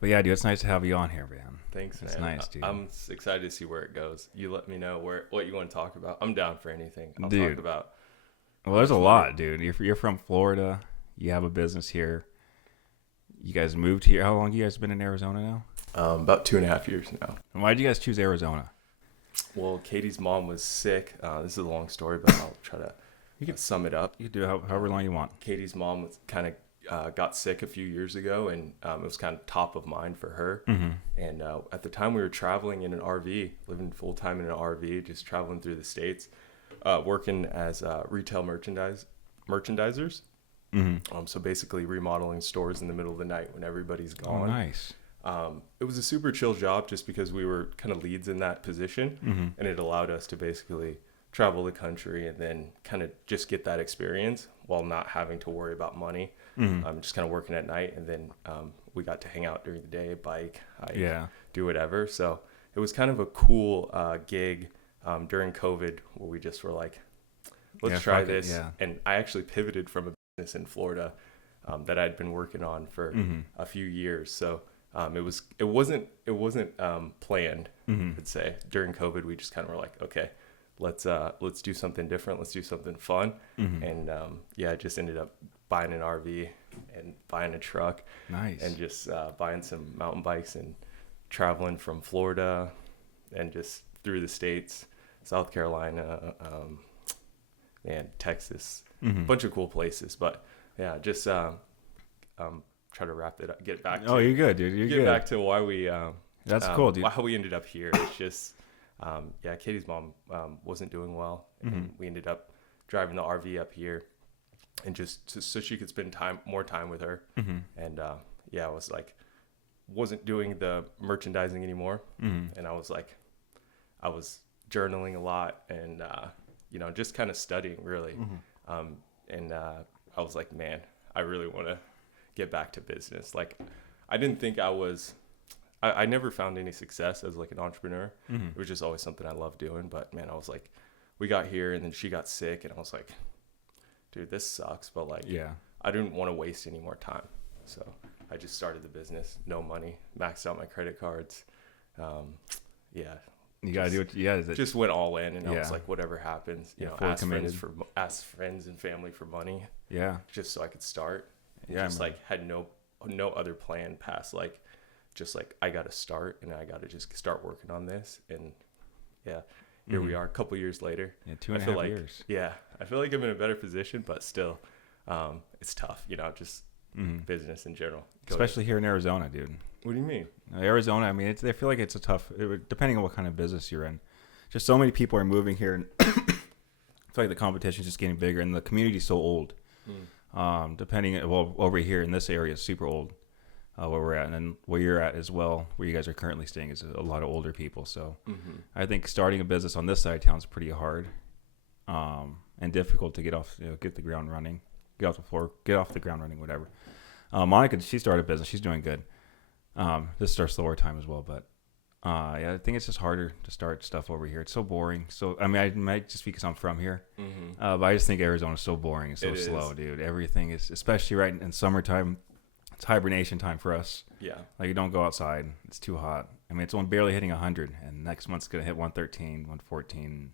But yeah, dude, it's nice to have you on here, man. Thanks, It's man. nice, dude. I'm excited to see where it goes. You let me know what you want to talk about. I'm down for anything. I'll Dude. talk about. Well, there's a lot, dude. You're from Florida. You have a business here. You guys moved here. How long you guys been in Arizona now? About 2.5 years now. And why did you guys choose Arizona? Well, Katie's mom was sick. This is a long story, but I'll try to sum it up. You can do however long you want. Katie's mom was kind of got sick a few years ago, and it was kind of top of mind for her. Mm-hmm. And at the time, we were traveling in an RV, living full time in an RV, just traveling through the states, working as retail merchandisers. Mm-hmm. So basically remodeling stores in the middle of the night when everybody's gone. Oh, nice. It was a super chill job just because we were kind of leads in that position, Mm-hmm. and it allowed us to basically travel the country and then kind of just get that experience while not having to worry about money. Mm-hmm. Just kind of working at night, and then we got to hang out during the day, bike, hike, Yeah. do whatever. So it was kind of a cool gig during COVID where we just were like, let's try this. Yeah. And I actually pivoted from a business in Florida that I'd been working on for Mm-hmm. a few years. So it wasn't planned. Mm-hmm. I'd say during COVID we just kind of were like, okay, let's do something different, let's do something fun. Mm-hmm. And I just ended up buying an RV and buying a truck. Nice. And just buying some mountain bikes and traveling from Florida and just through the states, South Carolina, and Texas, Mm-hmm. a bunch of cool places. But yeah, just try to wrap it up, get back to, Oh, you're good, dude. You're get good. back to why we That's cool, dude. how we ended up here. It's just Katie's mom wasn't doing well, and Mm-hmm. we ended up driving the RV up here, and just so she could spend more time with her. Mm-hmm. And I was like, wasn't doing the merchandising anymore, Mm-hmm. and I was journaling a lot, and just kind of studying really. Mm-hmm. And I was like, man, I really want to get back to business. Like, I didn't think I never found any success as like an entrepreneur. Mm-hmm. It was just always something I loved doing. But man, I was like, we got here and then she got sick, and I was like, dude, this sucks. But like, Yeah. I didn't want to waste any more time. So I just started the business, no money, maxed out my credit cards. You gotta do what you gotta do. Just went all in, and I was Yeah. like, whatever happens, fully committed. ask friends and family for money, Yeah. just so I could start. And Yeah, just man. like had no other plan past like, just like I got to start, and I got to just start working on this. And here Mm-hmm. we are, a couple years later. Yeah, 2.5 I feel like, years. yeah, I feel like I'm in a better position, but still, it's tough, just Mm-hmm. business in general. Especially here in Arizona, dude. What do you mean? Arizona, I mean, I feel like it's a tough, depending on what kind of business you're in. Just so many people are moving here, and I feel like the competition is just getting bigger, and the community's so old. Over here in this area is super old, where we're at, and then where you're at as well, where you guys are currently staying, is a lot of older people. So I think starting a business on this side of town is pretty hard, and difficult to get the ground running, get off the ground running, whatever. Monica, she started a business. She's doing good. This is our slower time as well, but I think it's just harder to start stuff over here. It's so boring. So I mean, I might just because I'm from here, but I just think Arizona's so boring and so slow, dude. Everything is, especially right in summertime, it's hibernation time for us. Yeah. Like, you don't go outside. It's too hot. I mean, it's only barely hitting 100, and next month's gonna hit 113, 114. And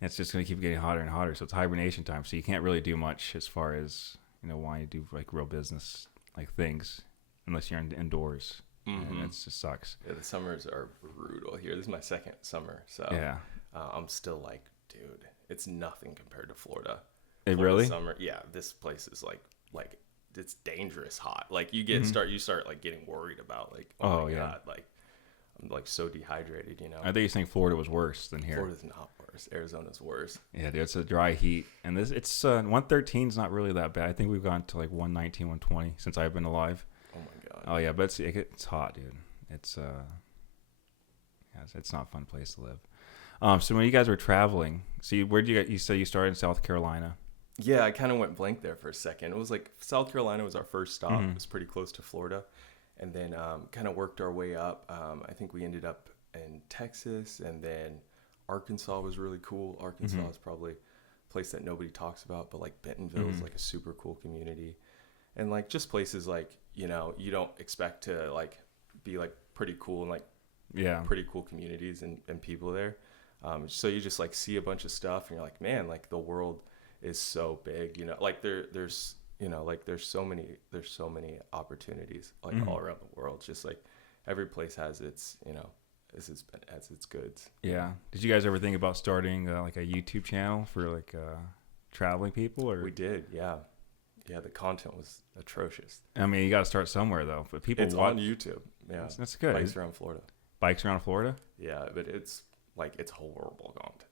it's just gonna keep getting hotter and hotter. So it's hibernation time. So you can't really do much as far as wanting to do like real business like things unless you're indoors. And it just sucks. Yeah, the summers are brutal here. This is my second summer, so Yeah. I'm still like, dude, it's nothing compared to Florida. It Florida really? Summer, yeah. This place is like it's dangerous hot. Like you start like getting worried about like, oh my God, like I'm like so dehydrated. I think you're saying Florida was worse than here. Florida's not worse. Arizona's worse. Yeah, dude, it's a dry heat, and it's 113 is not really that bad. I think we've gone to like 119, 120 since I've been alive. Oh my God. Oh yeah, but it's hot, dude. It's not a fun place to live. So when you guys were traveling, where'd you said you started in South Carolina? Yeah, I kind of went blank there for a second. It was like South Carolina was our first stop. It was pretty close to Florida, and then kind of worked our way up. I think we ended up in Texas, and then Arkansas was really cool. Arkansas is probably a place that nobody talks about, but like Bentonville is like a super cool community. and like just places like, you know, you don't expect to like be like pretty cool and like pretty cool communities and people there. So you just like see a bunch of stuff and you're like, man, like the world is so big, you know, like there's you know, like there's so many opportunities like all around the world. Just like every place has its, you know, has its goods. Yeah. Did you guys ever think about starting like a YouTube channel for like traveling people? Or We did, yeah. Yeah, the content was atrocious. I mean, you got to start somewhere though. But people It's on YouTube. Yeah, that's good. Bikes around Florida. Bikes around Florida. Yeah, but it's horrible content.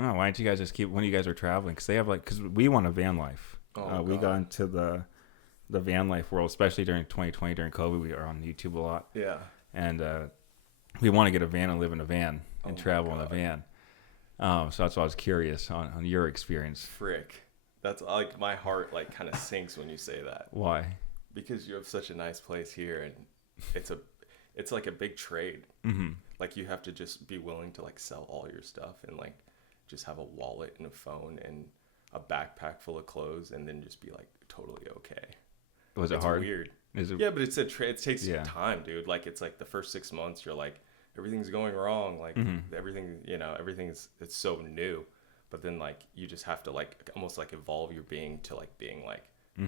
Oh, why don't you guys just keep when you guys are traveling? Because they have like, because we want a van life. We got into the van life world, especially during 2020 during COVID. We are on YouTube a lot. Yeah, and we want to get a van and live in a van and travel in a van. So that's why I was curious on your experience. Frick, that's like my heart like kind of sinks when you say that. Why? Because you have such a nice place here, and it's like a big trade. Mm-hmm. Like you have to just be willing to like sell all your stuff and like just have a wallet and a phone and a backpack full of clothes, and then just be like totally okay. Was it it's hard? Weird. Is it? Yeah, but it's a trade. It takes time, dude. Like it's like the first 6 months, you're like everything's going wrong. Like everything, you know, it's so new. But then like you just have to like almost like evolve your being to like being like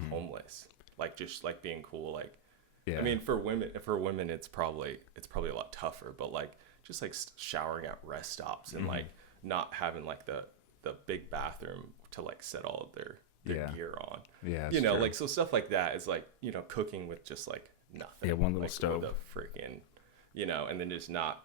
homeless, like just like being cool. Like, I mean, for women, it's probably a lot tougher. But like just like showering at rest stops and like not having like the big bathroom to like set all of their gear on. Yeah, you know, true. Like so stuff like that is like, you know, cooking with just like nothing. Yeah, one little like, stove. With a freaking, you know, and then just not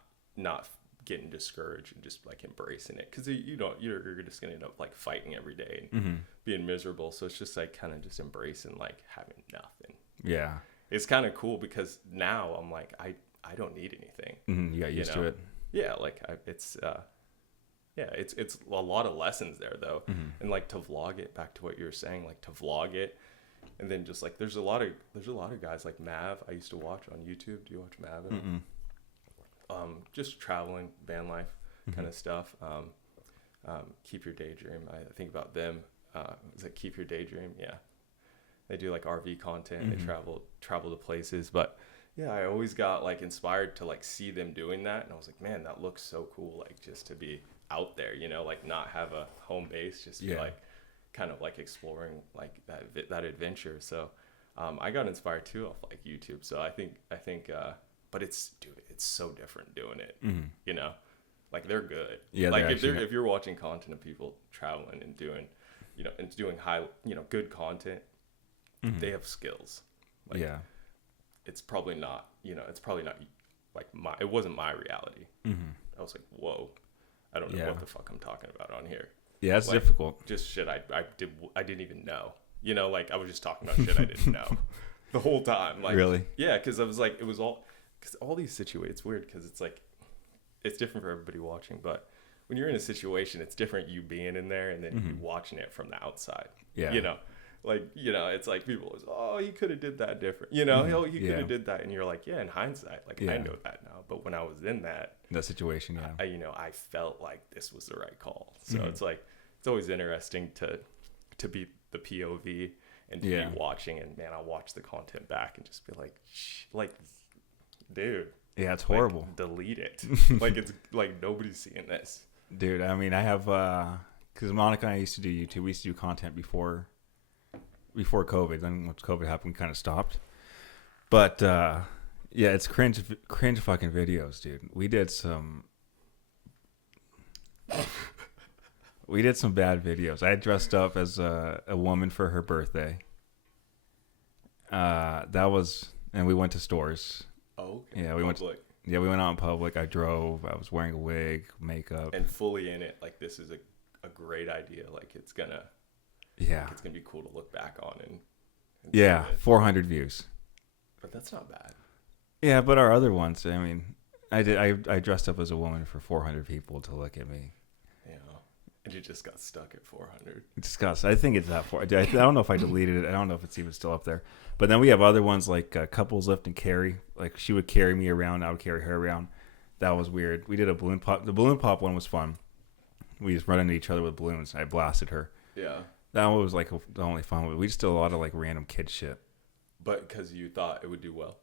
getting discouraged and just like embracing it, because you're just gonna end up like fighting every day and being miserable. So it's just like kind of just embracing like having nothing. Yeah, it's kind of cool because now I'm like I don't need anything. You got used to it. Yeah, like it's a lot of lessons there though, and like to vlog it, back to what you were saying, like to vlog it, and then just like there's a lot of guys like Mav I used to watch on YouTube. Do you watch Mav at all? Just traveling, van life kind of stuff. Keep Your Daydream. I think about them. Is it Keep Your Daydream? Yeah, they do like RV content. They travel to places, but yeah, I always got like inspired to like see them doing that, and I was like, man, that looks so cool. Like just to be out there, you know, like not have a home base, just be like kind of like exploring like that adventure. So I got inspired too off like YouTube. So I think but it's so different doing it. You know, like they're good. Yeah, like if you're watching content of people traveling and doing, you know, and doing high, you know, good content, they have skills. Like, it's probably not, you know, like it wasn't my reality. I was like, whoa, I don't know what the fuck I'm talking about on here. Yeah, it's like, difficult. Just shit I didn't even know. You know, like I was just talking about shit I didn't know the whole time. Like, really? Yeah, because I was like, because all these situations, it's weird because it's like, it's different for everybody watching, but when you're in a situation, it's different you being in there and then you watching it from the outside. Yeah. You know, like, you know, it's like people is, oh, he could have did that different. You know, he could have did that. And you're like, yeah, in hindsight, like I know that now. But when I was in that situation, I felt like this was the right call. So it's like, it's always interesting to be the POV and to be watching. And man, I'll watch the content back and just be like, dude. Yeah, it's horrible. Like, delete it. Like it's like nobody's seeing this. Dude, I mean, I have because Monica and I used to do YouTube. We used to do content before COVID. Then once COVID happened, we kind of stopped. But yeah, it's cringe fucking videos, dude. We did some bad videos. I dressed up as a woman for her birthday. And we went to stores. Oh, okay. Yeah, we went out in public. I drove. I was wearing a wig, makeup, and fully in it. Like this is a great idea. Like it's gonna be cool to look back on and 400 views. But that's not bad. Yeah, but our other ones. I mean, I dressed up as a woman for 400 people to look at me. Yeah, and you just got stuck at 400. I think it's that far. I don't know if I deleted it. I don't know if it's even still up there. But then we have other ones like couples lift and carry. Like she would carry me around, I would carry her around. That was weird. We did a balloon pop. The balloon pop one was fun. We just run into each other with balloons. I blasted her. Yeah. That one was like the only fun. We just did a lot of like random kid shit. But because you thought it would do well.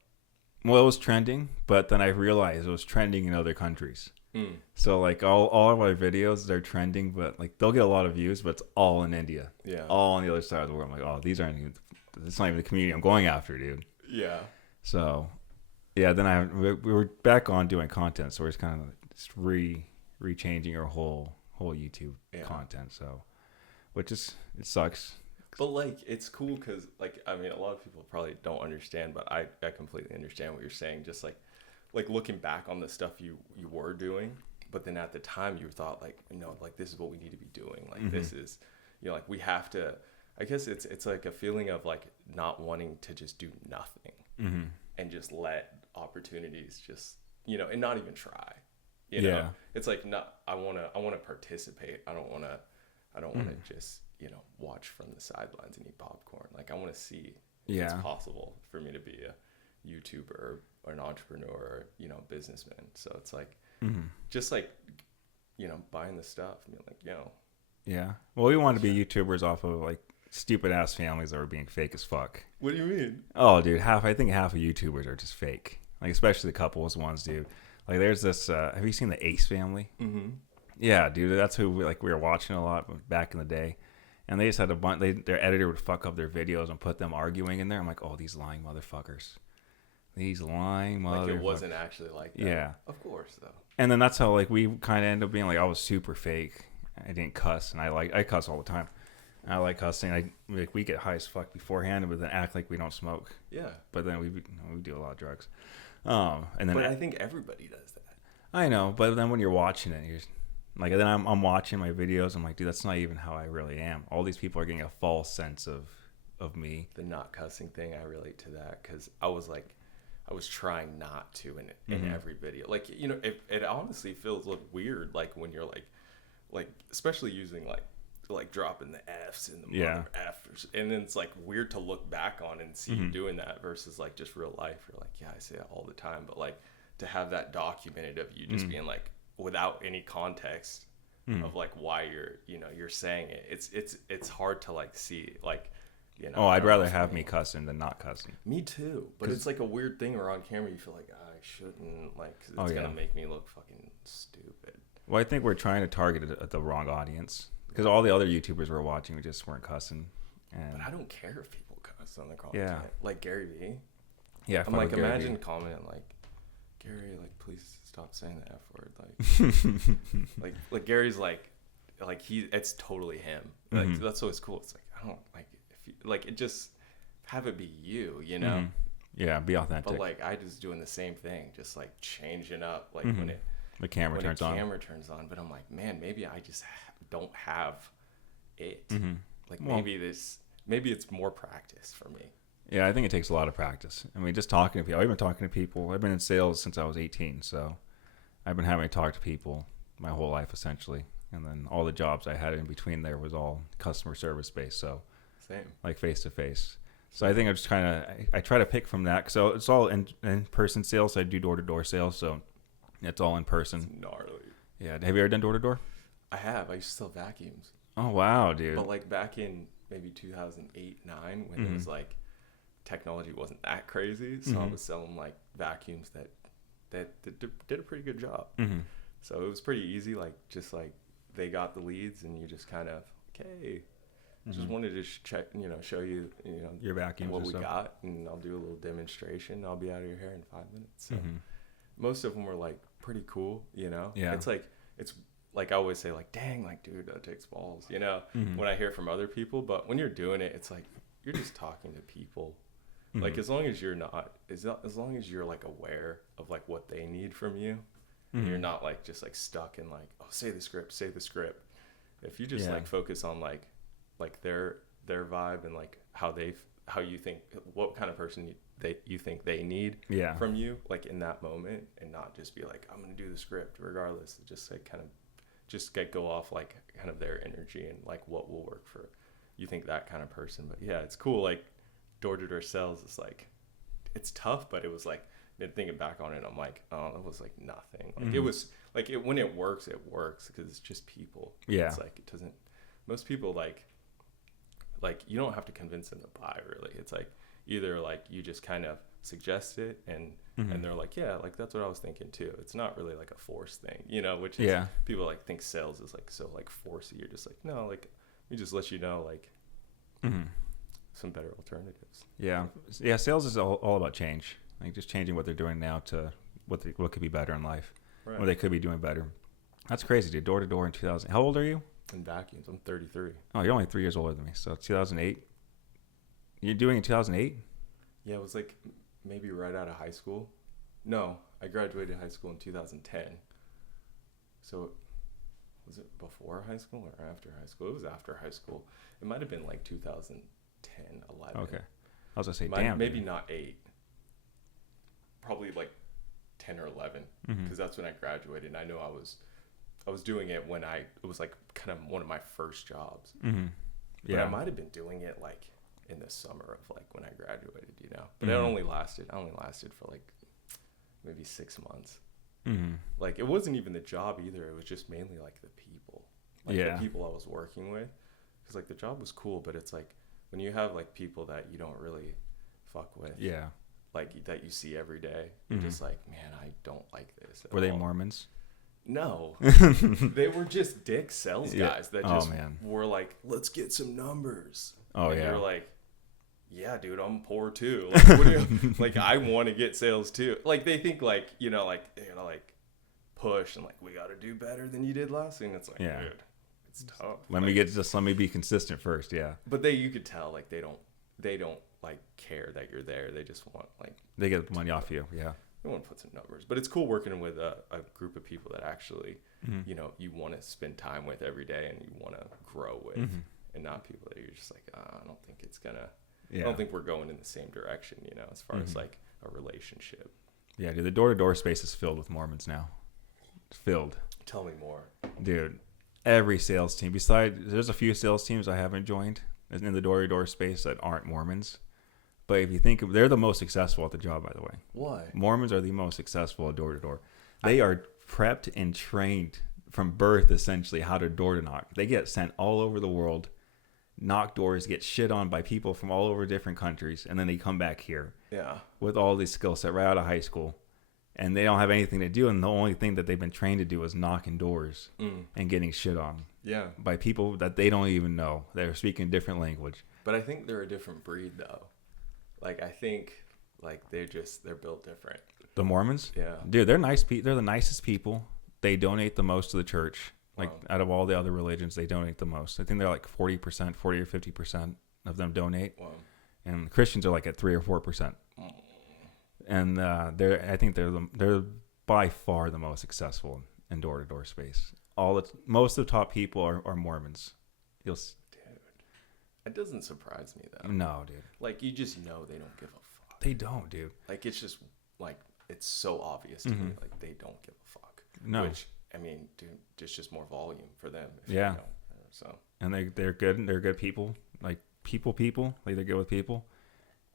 Well, it was trending, but then I realized it was trending in other countries. So like all of my videos, they're trending, but like they'll get a lot of views, but it's all in India. Yeah. All on the other side of the world. I'm like, oh, these aren't even, it's not even the community I'm going after, dude. Yeah. So, yeah, then we were back on doing content, so we're just kind of just re-changing our whole YouTube content. So, which is, it sucks. But like, it's cool because like, I mean, a lot of people probably don't understand, but I completely understand what you're saying. Just like looking back on the stuff you were doing, but then at the time you thought like, like this is what we need to be doing. Like this is, like we have to, I guess it's like a feeling of like not wanting to just do nothing and just let opportunities just, and not even try, know, it's like, I want to participate. I don't want to just, watch from the sidelines and eat popcorn. Like I want to see if it's possible for me to be a YouTuber or an entrepreneur or, businessman. So it's like, just like, buying the stuff and being like, Yeah. Well, we wanted to be YouTubers off of like stupid ass families that were being fake as fuck. What do you mean? Oh, dude, I think half of YouTubers are just fake. Like especially the couples ones, dude. Like there's this, have you seen the Ace family? Mm-hmm. Yeah, dude, that's who we were watching a lot back in the day. And they just had a bunch, their editor would fuck up their videos and put them arguing in there. I'm like, oh, these lying motherfuckers. These lying motherfuckers. Like it wasn't actually like that. Yeah. Of course, though. And then that's how like we kind of end up being like, I was super fake. I didn't cuss, and I cuss all the time. I like cussing. We get high as fuck beforehand, but then act like we don't smoke. Yeah. But then we do a lot of drugs. And then I think everybody does that. I know, but then when you're watching it, you're like, then I'm watching my videos. I'm like, dude, that's not even how I really am. All these people are getting a false sense of me. The not cussing thing, I relate to that because I was trying not to in every video. Like, it honestly feels weird. Like when you're like especially using like dropping the F's in the mother F's, and then it's like weird to look back on and see you doing that versus like just real life. You're like, yeah, I say that all the time, but like to have that documented of you just being like without any context of like why you're saying it. It's hard to like see like. Oh, I'd rather have me cussing than not cussing. Me too, but it's like a weird thing where on camera you feel like I shouldn't, like, cause it's gonna make me look fucking stupid. Well, I think we're trying to target it at the wrong audience because all the other YouTubers we're watching, we just weren't cussing. But I don't care if people cuss on their content. Yeah. Like Gary Vee. Yeah. I'm like, imagine commenting like, Gary, like, please stop saying the F word. Like, like Gary's like it's totally him. Like that's always cool. It's like I don't like. Like it just have it be you, Yeah, be authentic. But like I just doing the same thing, just like changing up like when the camera turns on. But I'm like, man, maybe I just don't have it. Like maybe it's more practice for me. Yeah, I think it takes a lot of practice. I mean, just talking to people. I've been talking to people. I've been in sales since I was 18, so I've been having to talk to people my whole life essentially. And then all the jobs I had in between there was all customer service based. So. Same. Like face to face. So I think I just I try to pick from that. So it's all in person sales. So I do door to door sales. So it's all in person. It's gnarly. Yeah. Have you ever done door to door? I have. I used to sell vacuums. Oh wow, dude. But like back in maybe 2008, 9, when it was like technology wasn't that crazy, so I was selling like vacuums that did a pretty good job. So it was pretty easy. Like just like they got the leads, and you just kind of okay. Just wanted to check, show you, your vacuums, what we got, and I'll do a little demonstration. I'll be out of your hair in 5 minutes. So most of them were like pretty cool, Yeah. It's like I always say, like, dang, like, dude, that takes balls, when I hear from other people. But when you're doing it, it's like you're just talking to people. Like as long as you're not, as long as you're like aware of like what they need from you, and you're not like just like stuck in like, oh, say the script. If you just like focus on like their vibe and like how you think, what kind of person you think they need from you, like in that moment, and not just be like, I'm gonna do the script regardless. Just like kind of just go off like kind of their energy and like what will work for you think that kind of person. But yeah, it's cool. Like door to door sales is like, it's tough, but it was like, thinking back on it, I'm like, oh, it was like nothing. Like it was like when it works because it's just people. Yeah, it's like it doesn't. Most people like you don't have to convince them to buy, really. It's like Either like you just kind of suggest it and they're like, yeah, like that's what I was thinking too. It's not really like a force thing, you know, which is people like think sales is like so like forcey. You're just like, no, like we just let you know like some better alternatives. Yeah. Sales is all about change, like just changing what they're doing now to what could be better in life, what they could be doing better. That's crazy, dude. Door to door in 2000. How old are you? In vacuums, I'm 33. Oh, you're only 3 years older than me. So 2008. You're doing it in 2008? Yeah, it was like maybe right out of high school. No, I graduated high school in 2010. So was it before high school or after high school? It was after high school. It might have been like 2010, 11. Okay. I was going to say, damn. Maybe dude. not 8. Probably like 10 or 11 because that's when I graduated. And I know I was doing it when it was like kind of one of my first jobs. But I might have been doing it like in the summer of like when I graduated, you know. But I only lasted for like maybe 6 months. Like it wasn't even the job either. It was just mainly like the people, like the people I was working with. Because like the job was cool, but it's like when you have like people that you don't really fuck with, like that you see every day, you're just like, man, I don't like this. Were they Mormons? No, they were just dick sales guys that just were like, let's get some numbers. Oh, and yeah. you're like, yeah, dude, I'm poor too. Like, what do you, like, I want to get sales too. Like, they think like, you know, like they're gonna like push and like we got to do better than you did last week. It's like, dude, it's tough. Let me be consistent first. Yeah. But you could tell like they don't like care that you're there. They just want like they get money off you. Yeah. They want to put some numbers, but it's cool working with a group of people that actually, you know, you want to spend time with every day and you want to grow with, and not people that you're just like, I don't think it's gonna. I don't think we're going in the same direction, you know, as far as like a relationship. Yeah, dude, the door-to-door space is filled with Mormons now. It's filled. Tell me more. Dude, every sales team, there's a few sales teams I haven't joined in the door-to-door space that aren't Mormons. But if you think they're the most successful at the job, by the way. Why? Mormons are the most successful at door-to-door. They are prepped and trained from birth, essentially, how to door-to-knock. They get sent all over the world, knock doors, get shit on by people from all over different countries, and then they come back here with all these skill set right out of high school. And they don't have anything to do, and the only thing that they've been trained to do is knocking doors and getting shit on by people that they don't even know. They're speaking a different language. But I think they're a different breed, though. Like, I think, like, they're built different. The Mormons? Yeah. Dude, they're nice. They're the nicest people. They donate the most to the church. Like, out of all the other religions, they donate the most. I think they're like 40% or 50% of them donate. Wow. And Christians are like at 3 or 4%. And I think they're by far the most successful in door-to-door space. Most of the top people are Mormons. It doesn't surprise me, though. No, dude. Like, you just know they don't give a fuck. They don't, dude. Like, it's just, like, it's so obvious to me. Like, they don't give a fuck. No. Which, I mean, dude, it's just more volume for them. Yeah. You know, so. And they're good. They're good people. Like, people. Like, they're good with people.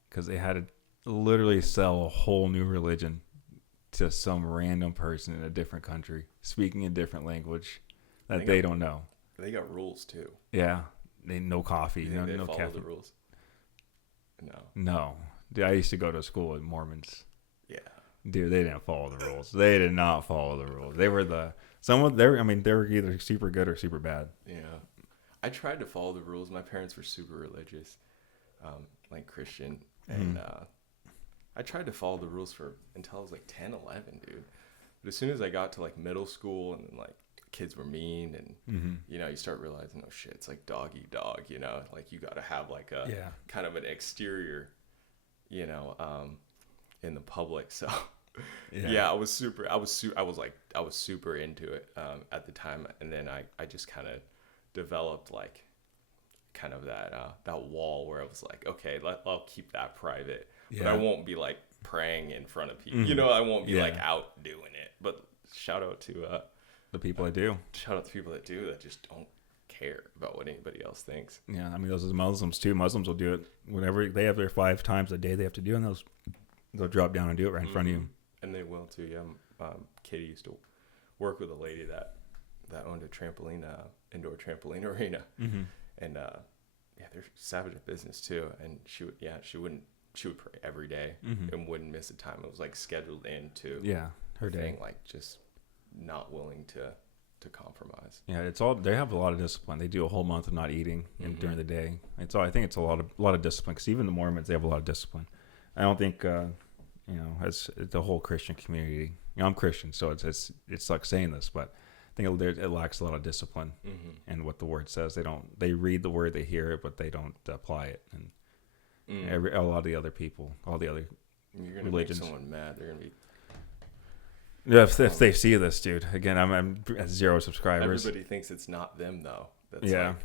Because they had to literally sell a whole new religion to some random person in a different country, speaking a different language that they don't know. They got rules, too. Yeah. No coffee. They no follow caffeine. the rules? No. Dude, I used to go to school with Mormons. Yeah. Dude, they didn't follow the rules. They did not follow the rules. They were they were either super good or super bad. Yeah. I tried to follow the rules. My parents were super religious, like Christian. And I tried to follow the rules until I was like 10, 11, dude. But as soon as I got to like middle school and like kids were mean and you know, you start realizing, oh shit, it's like dog eat dog, you know, like you got to have like a kind of an exterior, you know, in the public. So I was super into it at the time. And then I just kind of developed like kind of that wall where I was like, okay, I'll keep that private, but I won't be like praying in front of people, you know, I won't be like out doing it. But shout out to the people that do. Shout out to people that do, that just don't care about what anybody else thinks. Yeah, I mean, those are Muslims too. Muslims will do it whenever they have their 5 times a day they have to do, and they'll drop down and do it right in front of you. And they will too. Yeah, Katie used to work with a lady that owned a indoor trampoline arena, and they're savage at business too. And she wouldn't she would pray every day and wouldn't miss a time. It was like scheduled into her day. thing, like just not willing to compromise. Yeah, it's all, they have a lot of discipline. They do a whole month of not eating during the day. It's all, I think it's a lot of discipline, because even the Mormons, they have a lot of discipline. I don't think as the whole Christian community, I'm Christian, so it's like saying this, but I think it lacks a lot of discipline in what the word says. They read the word, they hear it, but they don't apply it. And a lot of the other people, all the other you're gonna religions, make someone mad. They're gonna be. Yeah, if they see this, dude. Again, I'm at 0 subscribers. Everybody thinks it's not them though. That's like,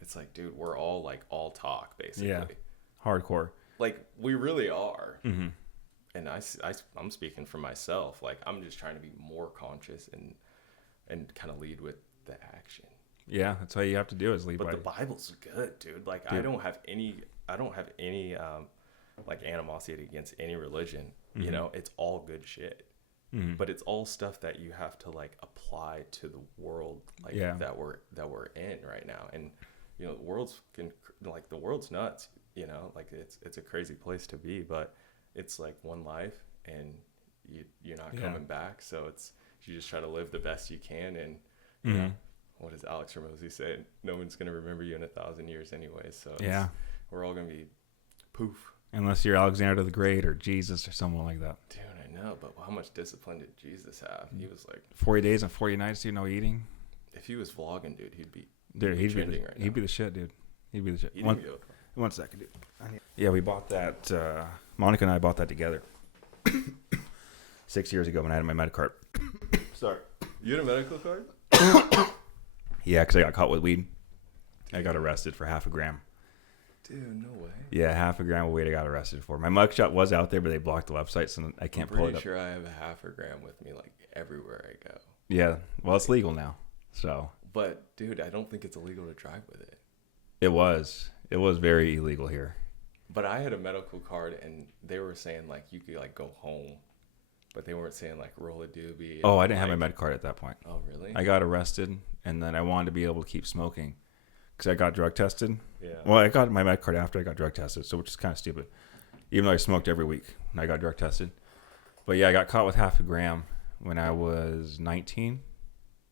it's like, dude, we're all like all talk basically. Yeah, hardcore. Like we really are. And I'm speaking for myself. Like I'm just trying to be more conscious and kind of lead with the action. Yeah, that's how you have to do, is lead by. But the Bible's good, dude. Like dude. I don't have any like animosity against any religion. You know, it's all good shit. But it's all stuff that you have to like apply to the world, like that we're in right now. And you know, the world's nuts. You know, like it's a crazy place to be, but it's like one life, and you're not coming back. So you just try to live the best you can. And you know, what does Alex Ramosi say? No one's gonna remember you in 1,000 years anyway. So we're all gonna be poof. Unless you're Alexander the Great or Jesus or someone like that. Dude, I know, but how much discipline did Jesus have? He was like 40 days and 40 nights, dude, no eating. If he was vlogging, dude, he'd be the shit, dude. He'd be the shit. One second, dude. Yeah, we bought that. Monica and I bought that together 6 years ago when I had my medical card. Sorry, you had a medical card? Yeah, because I got caught with weed. I got arrested for half a gram. Dude, no way. Yeah, half a gram of weed I got arrested for. My mugshot was out there, but they blocked the website, so I can't pull it up. I'm pretty sure I have a half a gram with me like everywhere I go. Yeah, well, it's legal now, so. But dude, I don't think it's illegal to drive with it. It was very illegal here. But I had a medical card, and they were saying like you could like go home, but they weren't saying like roll a doobie. Oh, I didn't have my med card at that point. Oh, really? I got arrested, and then I wanted to be able to keep smoking. Because I got drug tested. Yeah. Well, I got my med card after I got drug tested, so which is kind of stupid. Even though I smoked every week when I got drug tested. But yeah, I got caught with half a gram when I was 19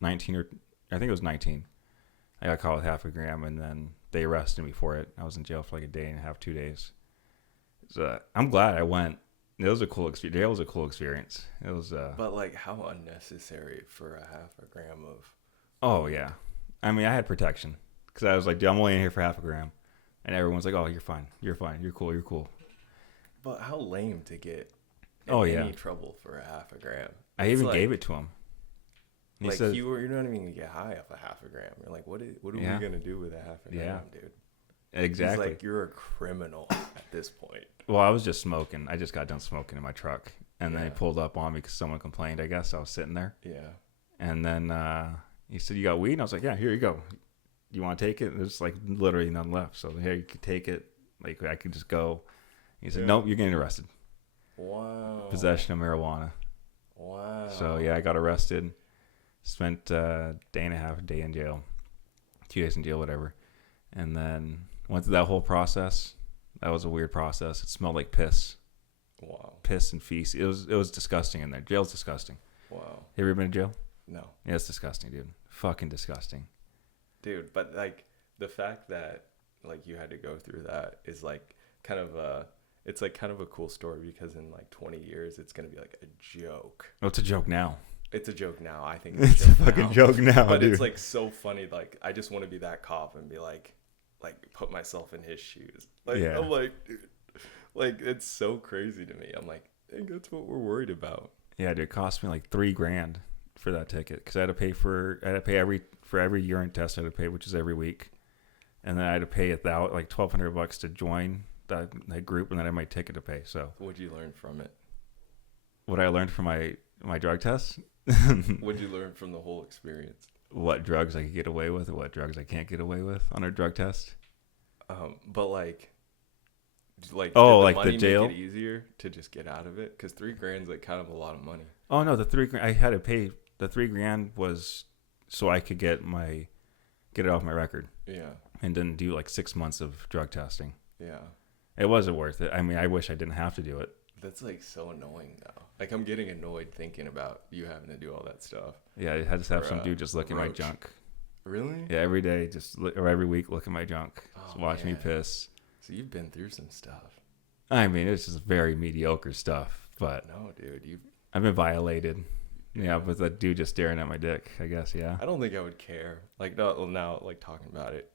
or I think it was 19. I got caught with half a gram, and then they arrested me for it. I was in jail for like a day and a half, 2 days. So I'm glad I went. It was a cool experience. Jail was a cool experience. It was. But like, how unnecessary for a half a gram of. Oh yeah, I mean, I had protection. Because I was like, dude, I'm only in here for half a gram. And everyone's like, oh, you're fine. You're fine. You're cool. But how lame to get any trouble for a half a gram. I even gave it to him. He said, you're not even going to get high off a half a gram. You're like, what are we going to do with a half a gram, dude? Exactly. He's like, you're a criminal at this point. Well, I was just smoking. I just got done smoking in my truck. And then he pulled up on me because someone complained, I guess. I was sitting there. Yeah. And then he said, you got weed? And I was like, yeah, here you go. You want to take it? There's like literally none left. So here, you could take it. Like I could just go. He said, nope, you're getting arrested. Wow. Possession of marijuana. Wow. So yeah, I got arrested. Spent a day and a half, a day in jail. 2 days in jail, whatever. And then went through that whole process. That was a weird process. It smelled like piss. Wow. Piss and feces. It was disgusting in there. Jail's disgusting. Wow. You ever been to jail? No. Yeah, it's disgusting, dude. Fucking disgusting. Dude, but like the fact that like you had to go through that is like kind of it's like kind of a cool story, because in like 20 years it's gonna be like a joke. Oh, it's a joke now. It's a joke now. I think it's a fucking joke now, but dude. It's like so funny. Like I just want to be that cop and be like put myself in his shoes. Like I'm like, dude, like it's so crazy to me. I'm like, dang, that's what we're worried about. Yeah, dude, it cost me like $3,000 for that ticket, because I had to pay for every urine test. I had to pay, which is every week, and then I had to pay like $1,200 to join that group, and then I had my ticket to pay. So what'd you learn from it? What I learned from my drug test. What'd you learn from the whole experience? What drugs I could get away with, and what drugs I can't get away with on a drug test. But like the jail, make it easier to just get out of it, because $3,000 is like kind of a lot of money. Oh no, the $3,000 I had to pay. The $3,000 was so I could get it off my record. Yeah. And then do like 6 months of drug testing. Yeah. It wasn't worth it. I mean, I wish I didn't have to do it. That's like so annoying though. Like I'm getting annoyed thinking about you having to do all that stuff. Yeah, I had to have some dude just look at my junk. Really? Yeah, every day, or every week, look at my junk. Just watch me piss. So you've been through some stuff. I mean, it's just very mediocre stuff, but no, dude, I've been violated. Yeah, with a dude just staring at my dick, I guess. Yeah. I don't think I would care. Like now, like talking about it,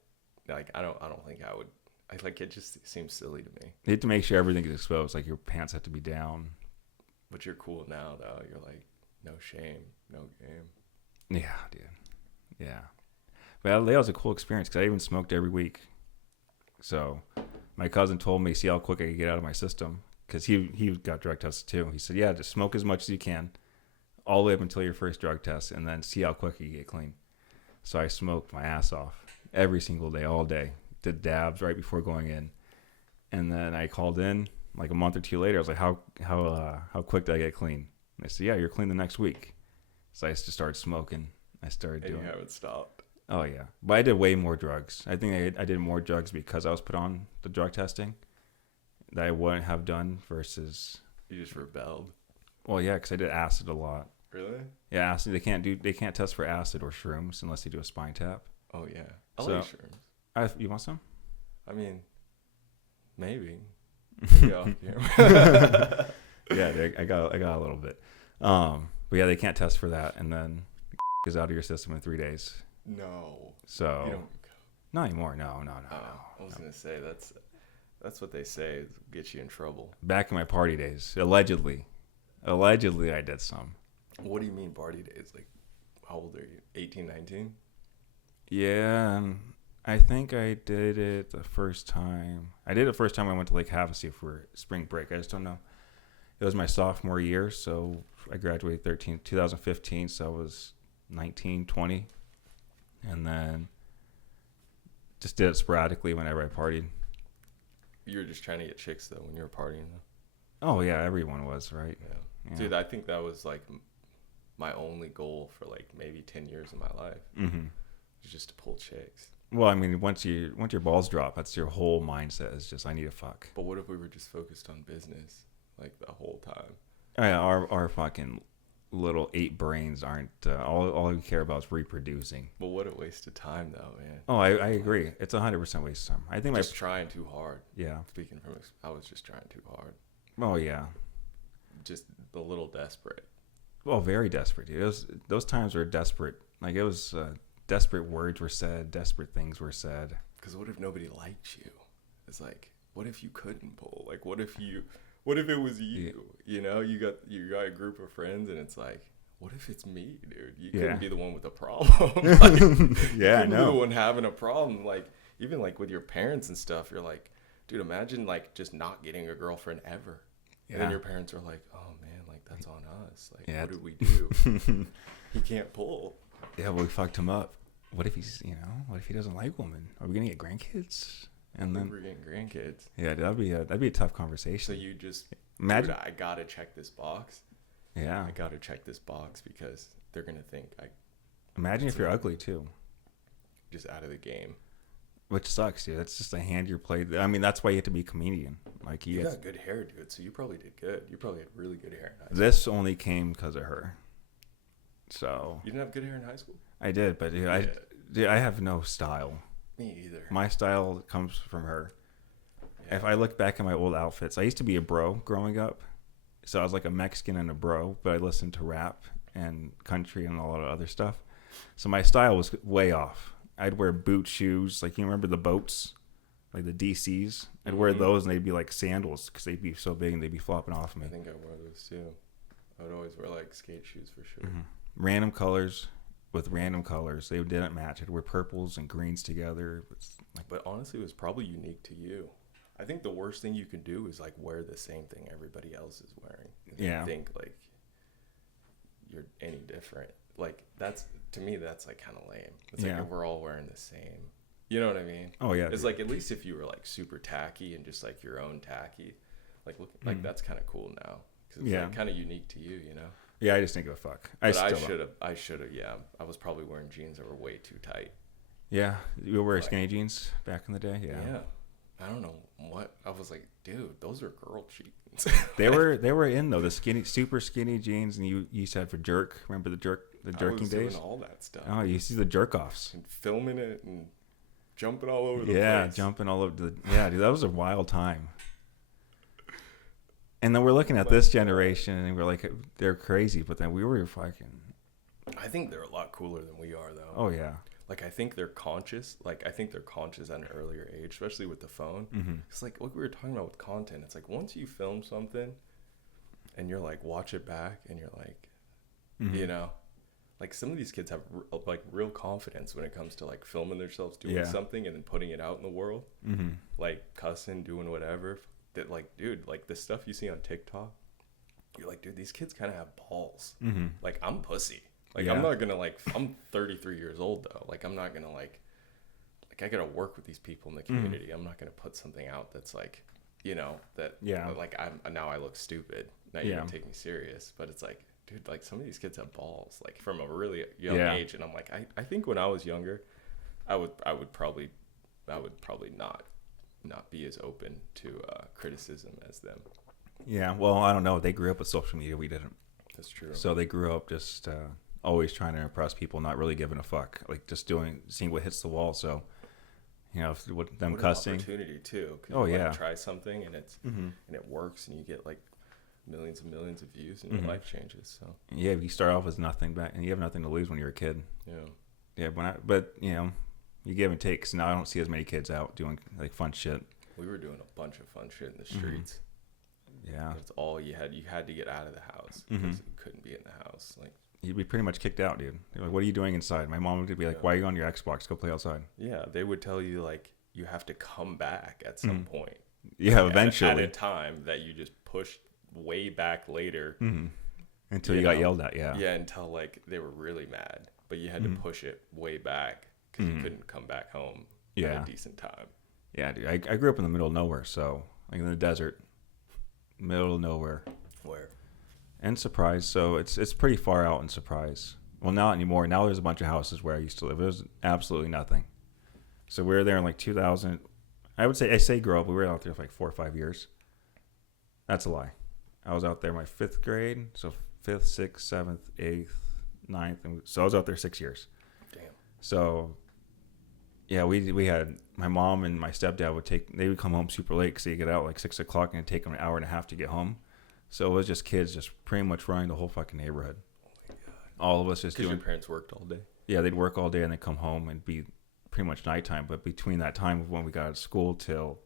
like I don't think I would. It just seems silly to me. You have to make sure everything is exposed. Like your pants have to be down. But you're cool now, though. You're like, no shame, no game. Yeah, dude. Yeah. But that was a cool experience because I even smoked every week. So my cousin told me, see how quick I could get out of my system, because he got drug tested too. He said, yeah, just smoke as much as you can all the way up until your first drug test, and then see how quick you get clean. So I smoked my ass off every single day, all day. Did dabs right before going in. And then I called in like a month or two later. I was like, how quick did I get clean? And they said, yeah, you're clean the next week. So I just started smoking. I started doing it. And you haven't stopped. Oh, yeah. But I did way more drugs. I think I did more drugs because I was put on the drug testing that I wouldn't have done versus... You just rebelled. Well, yeah, because I did acid a lot. Really? Yeah, acid. They can't test for acid or shrooms unless they do a spine tap. Oh, yeah. I like shrooms. You want some? I mean, maybe. Yeah, I got a little bit. But yeah, they can't test for that, and then is out of your system in 3 days. No. So you don't... not anymore. No. I was gonna say that's what they say gets you in trouble. Back in my party days, allegedly, I did some. What do you mean party days? Like, how old are you? 18, 19? Yeah, I think I did it the first time. I went to Lake Havasu for spring break. I just don't know. It was my sophomore year, so I graduated 2015, so I was 19, 20. And then just did it sporadically whenever I partied. You were just trying to get chicks, though, when you were partying, though? Oh, yeah, everyone was, right? Yeah. Dude, I think that was, like, my only goal for, like, maybe 10 years of my life. Mm-hmm. Was just to pull chicks. Well, I mean, once your balls drop, that's your whole mindset is just, I need to fuck. But what if we were just focused on business, like, the whole time? Oh, yeah, our fucking little 8 brains aren't, all we care about is reproducing. Well, what a waste of time, though, man. Oh, I agree. It's 100% waste of time. I think just trying too hard. Yeah. Speaking from, I was just trying too hard. Oh, yeah. Just a little desperate. Well, very desperate, dude. Those times were desperate. Like, it was, desperate words were said, desperate things were said. Because what if nobody liked you? It's like, what if you couldn't pull? Like, what if it was you? Yeah. You know, you got a group of friends, and it's like, what if it's me, dude? You couldn't be the one with the problem. Like, yeah, I know. Be the one having a problem. Like, even like with your parents and stuff, you're like, dude, imagine like just not getting a girlfriend ever. Yeah. And then your parents are like, oh man, like that's on us. Like, what did we do? He can't pull. Yeah, well, we fucked him up. What if what if he doesn't like women? Are we gonna get grandkids? And then we're getting grandkids. Yeah, that'd be a tough conversation. So you just imagine. Dude, I gotta check this box. Yeah, I gotta check this box because they're gonna think Imagine if you're ugly too. Just out of the game. Which sucks, dude. That's just a hand you're played. I mean, that's why you have to be a comedian. Like you got good hair, dude. So you probably did good. You probably had really good hair in high school. This only came because of her. So you didn't have good hair in high school? I did, but dude, I have no style. Me either. My style comes from her. Yeah. If I look back at my old outfits, I used to be a bro growing up. So I was like a Mexican and a bro, but I listened to rap and country and a lot of other stuff. So my style was way off. I'd wear boot shoes. Like, you remember the boats? Like the DCs? I'd wear those, and they'd be like sandals because they'd be so big and they'd be flopping off me. I think I wore those too. I would always wear like skate shoes for sure. Mm-hmm. Random colors with random colors. They didn't match. I'd wear purples and greens together. But honestly, it was probably unique to you. I think the worst thing you can do is like wear the same thing everybody else is wearing. And think like you're any different. Like to me that's like kind of lame. It's like if we're all wearing the same. You know what I mean? Oh yeah. It's like at least if you were like super tacky and just like your own tacky, like look like that's kind of cool now because it's like kind of unique to you, you know? Yeah, I just think of a fuck. I should have. Yeah, I was probably wearing jeans that were way too tight. Yeah, you were wearing skinny jeans back in the day. Yeah. Yeah. I don't know what I was like, dude, those are girl jeans. They were in though, the super skinny jeans, and you used to have for jerk. Remember the jerking days? I was doing all that stuff. Oh, you see the jerk offs and filming it and jumping all over the place. Yeah, jumping all over dude, that was a wild time. And then we're looking at this generation, and we're like, they're crazy. But then we were fucking. I think they're a lot cooler than we are, though. Oh yeah. Like, I think they're conscious. Like, I think they're conscious at an earlier age, especially with the phone. It's like what we were talking about with content. It's like once you film something, and you're like, watch it back, and you're like, you know, like some of these kids have like real confidence when it comes to like filming themselves doing something and then putting it out in the world, like cussing, doing whatever. That like, dude, like the stuff you see on TikTok, you're like, dude, these kids kind of have balls. Like, I'm pussy. Like, I'm not gonna like. I'm 33 years old though. Like, I'm not gonna like I gotta work with these people in the community. I'm not gonna put something out that's like, you know, that like now I look stupid. Now you don't take me serious. But it's like, dude, like some of these kids have balls, like from a really young age. And I'm like, I think when I was younger, I would probably not be as open to criticism as them. Yeah, well, I don't know. They grew up with social media. We didn't. That's true. So they grew up just always trying to impress people, not really giving a fuck. Like just seeing what hits the wall. So, you know, what cussing. Opportunity too. Oh yeah. Try something and and it works, and you get like millions and millions of views, and your life changes. So yeah, you start off with nothing back, and you have nothing to lose when you're a kid. Yeah. But you know, you give and take. So now I don't see as many kids out doing like fun shit. We were doing a bunch of fun shit in the streets. Yeah, that's all you had. You had to get out of the house because you couldn't be in the house. Like, you'd be pretty much kicked out, dude. They're like, what are you doing inside? My mom would be like, why are you on your Xbox? Go play outside. Yeah, they would tell you like you have to come back at some point. Yeah, eventually. At a time that you just pushed way back later. Until you got yelled at. Yeah, until like they were really mad, but you had to push it way back because you couldn't come back home at a decent time. Yeah, dude. I grew up in the middle of nowhere, so like in the desert. Middle of nowhere. Where? And Surprise. So it's pretty far out in Surprise. Well, not anymore. Now there's a bunch of houses where I used to live. There's absolutely nothing. So we were there in like 2000. I say grow up. We were out there for like 4 or 5 years. That's a lie. I was out there my 5th grade. So 5th, 6th, 7th, 8th, 9th. So I was out there 6 years. Damn. So yeah, we had my mom and my stepdad they would come home super late because they get out like 6 o'clock and it'd take them an hour and a half to get home. So it was just kids just pretty much running the whole fucking neighborhood. Oh my God. All of us just doing. Because your parents worked all day. Yeah, they'd work all day and they'd come home and be pretty much nighttime. But between that time of when we got out of school till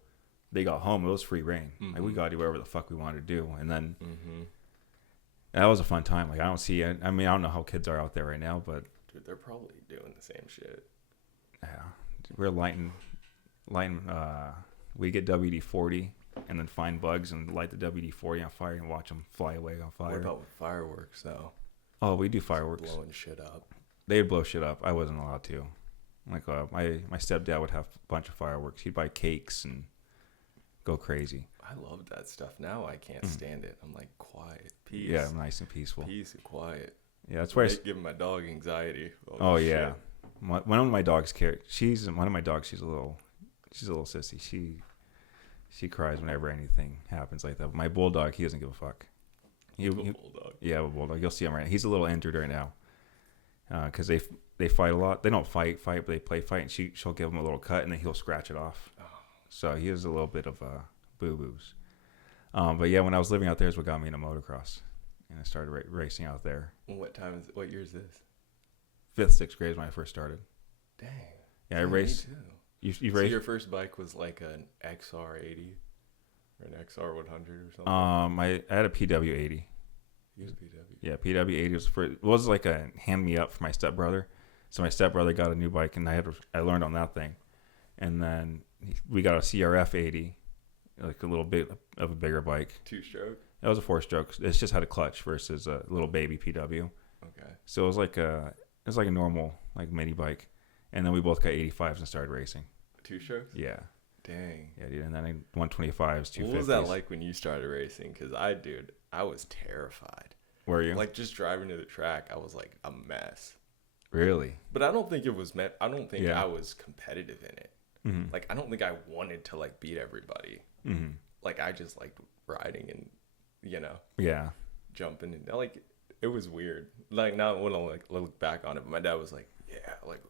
they got home, it was free reign. Like we got to do whatever the fuck we wanted to do. And then that was a fun time. Like I don't know how kids are out there right now, but dude, they're probably doing the same shit. Yeah. We're lighting. We get WD-40 and then find bugs and light the WD-40 on fire and watch them fly away on fire. What about with fireworks though? Oh, we do fireworks. Blowing shit up. They'd blow shit up. I wasn't allowed to. Like my stepdad would have a bunch of fireworks. He'd buy cakes and go crazy. I love that stuff. Now I can't stand it. I'm like, quiet, peace. Yeah, nice and peaceful. Peace and quiet. Yeah, that's why. Giving my dog anxiety. Oh yeah. Shit. One of my dogs cares. She's a little sissy. She cries whenever anything happens like that. But my bulldog, he doesn't give a fuck. Bulldog. Yeah, a bulldog. You'll see him right now. He's a little injured right now. Because they fight a lot. They don't fight, but they play fight. And she'll give him a little cut, and then he'll scratch it off. Oh. So he has a little bit of boo-boos. But yeah, when I was living out there is what got me into motocross. And I started racing out there. What year is this? 5th, 6th grade is when I first started. Dang. Yeah, I raced. Me too. You so raced? Your first bike was like an XR80 or an XR100 or something? I had a PW80. You had a PW? Yeah, PW80 was like a hand me up for my stepbrother. So my stepbrother got a new bike and I learned on that thing. And then we got a CRF 80, like a little bit of a bigger bike. 2-stroke? That was a 4-stroke. It's just had a clutch versus a little baby PW. Okay. So it was like a normal like mini bike. And then we both got 85s and started racing. 2-strokes? Yeah. Dang. Yeah, dude. And then 125s, 250s. What was that like when you started racing? Because I was terrified. Were you? Like just driving to the track, I was like a mess. Really? But I don't think it was I don't think I was competitive in it. Like I don't think I wanted to like beat everybody. Mm-hmm. Like I just liked riding and, Yeah. jumping and like it was weird. Like now when I look back on it, but my dad was like, yeah, like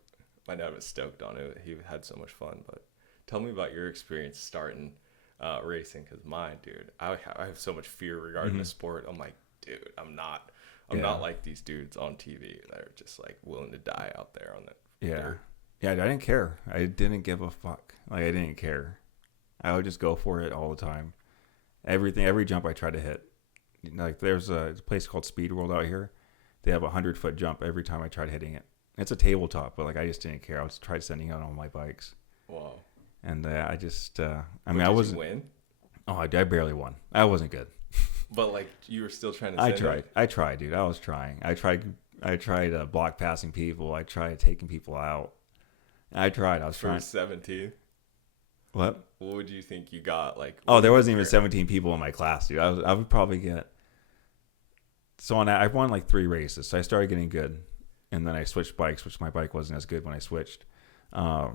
my dad was stoked on it. He had so much fun. But tell me about your experience starting racing, because mine, dude, I have so much fear regarding the sport. I'm like, dude, I'm not like these dudes on TV that are just like willing to die out there on that dirt. Yeah, I didn't care. I didn't give a fuck. Like, I didn't care. I would just go for it all the time. Every jump I tried to hit. Like, there's a place called Speed World out here. They have a 100-foot jump every time I tried hitting it. It's a tabletop, but like I just didn't care. I was trying sending out on my bikes. Wow. And I just, I wasn't. You win? Oh, I barely won. I wasn't good. But like you were still trying to. I tried, dude. I was trying. I tried block passing people. I tried taking people out. I was trying. 17. What? What would you think you got? Like, there wasn't even 17 people in my class, dude. I would probably get. So on that, I won like 3 races. So I started getting good, and then I switched bikes, which my bike wasn't as good when I switched. But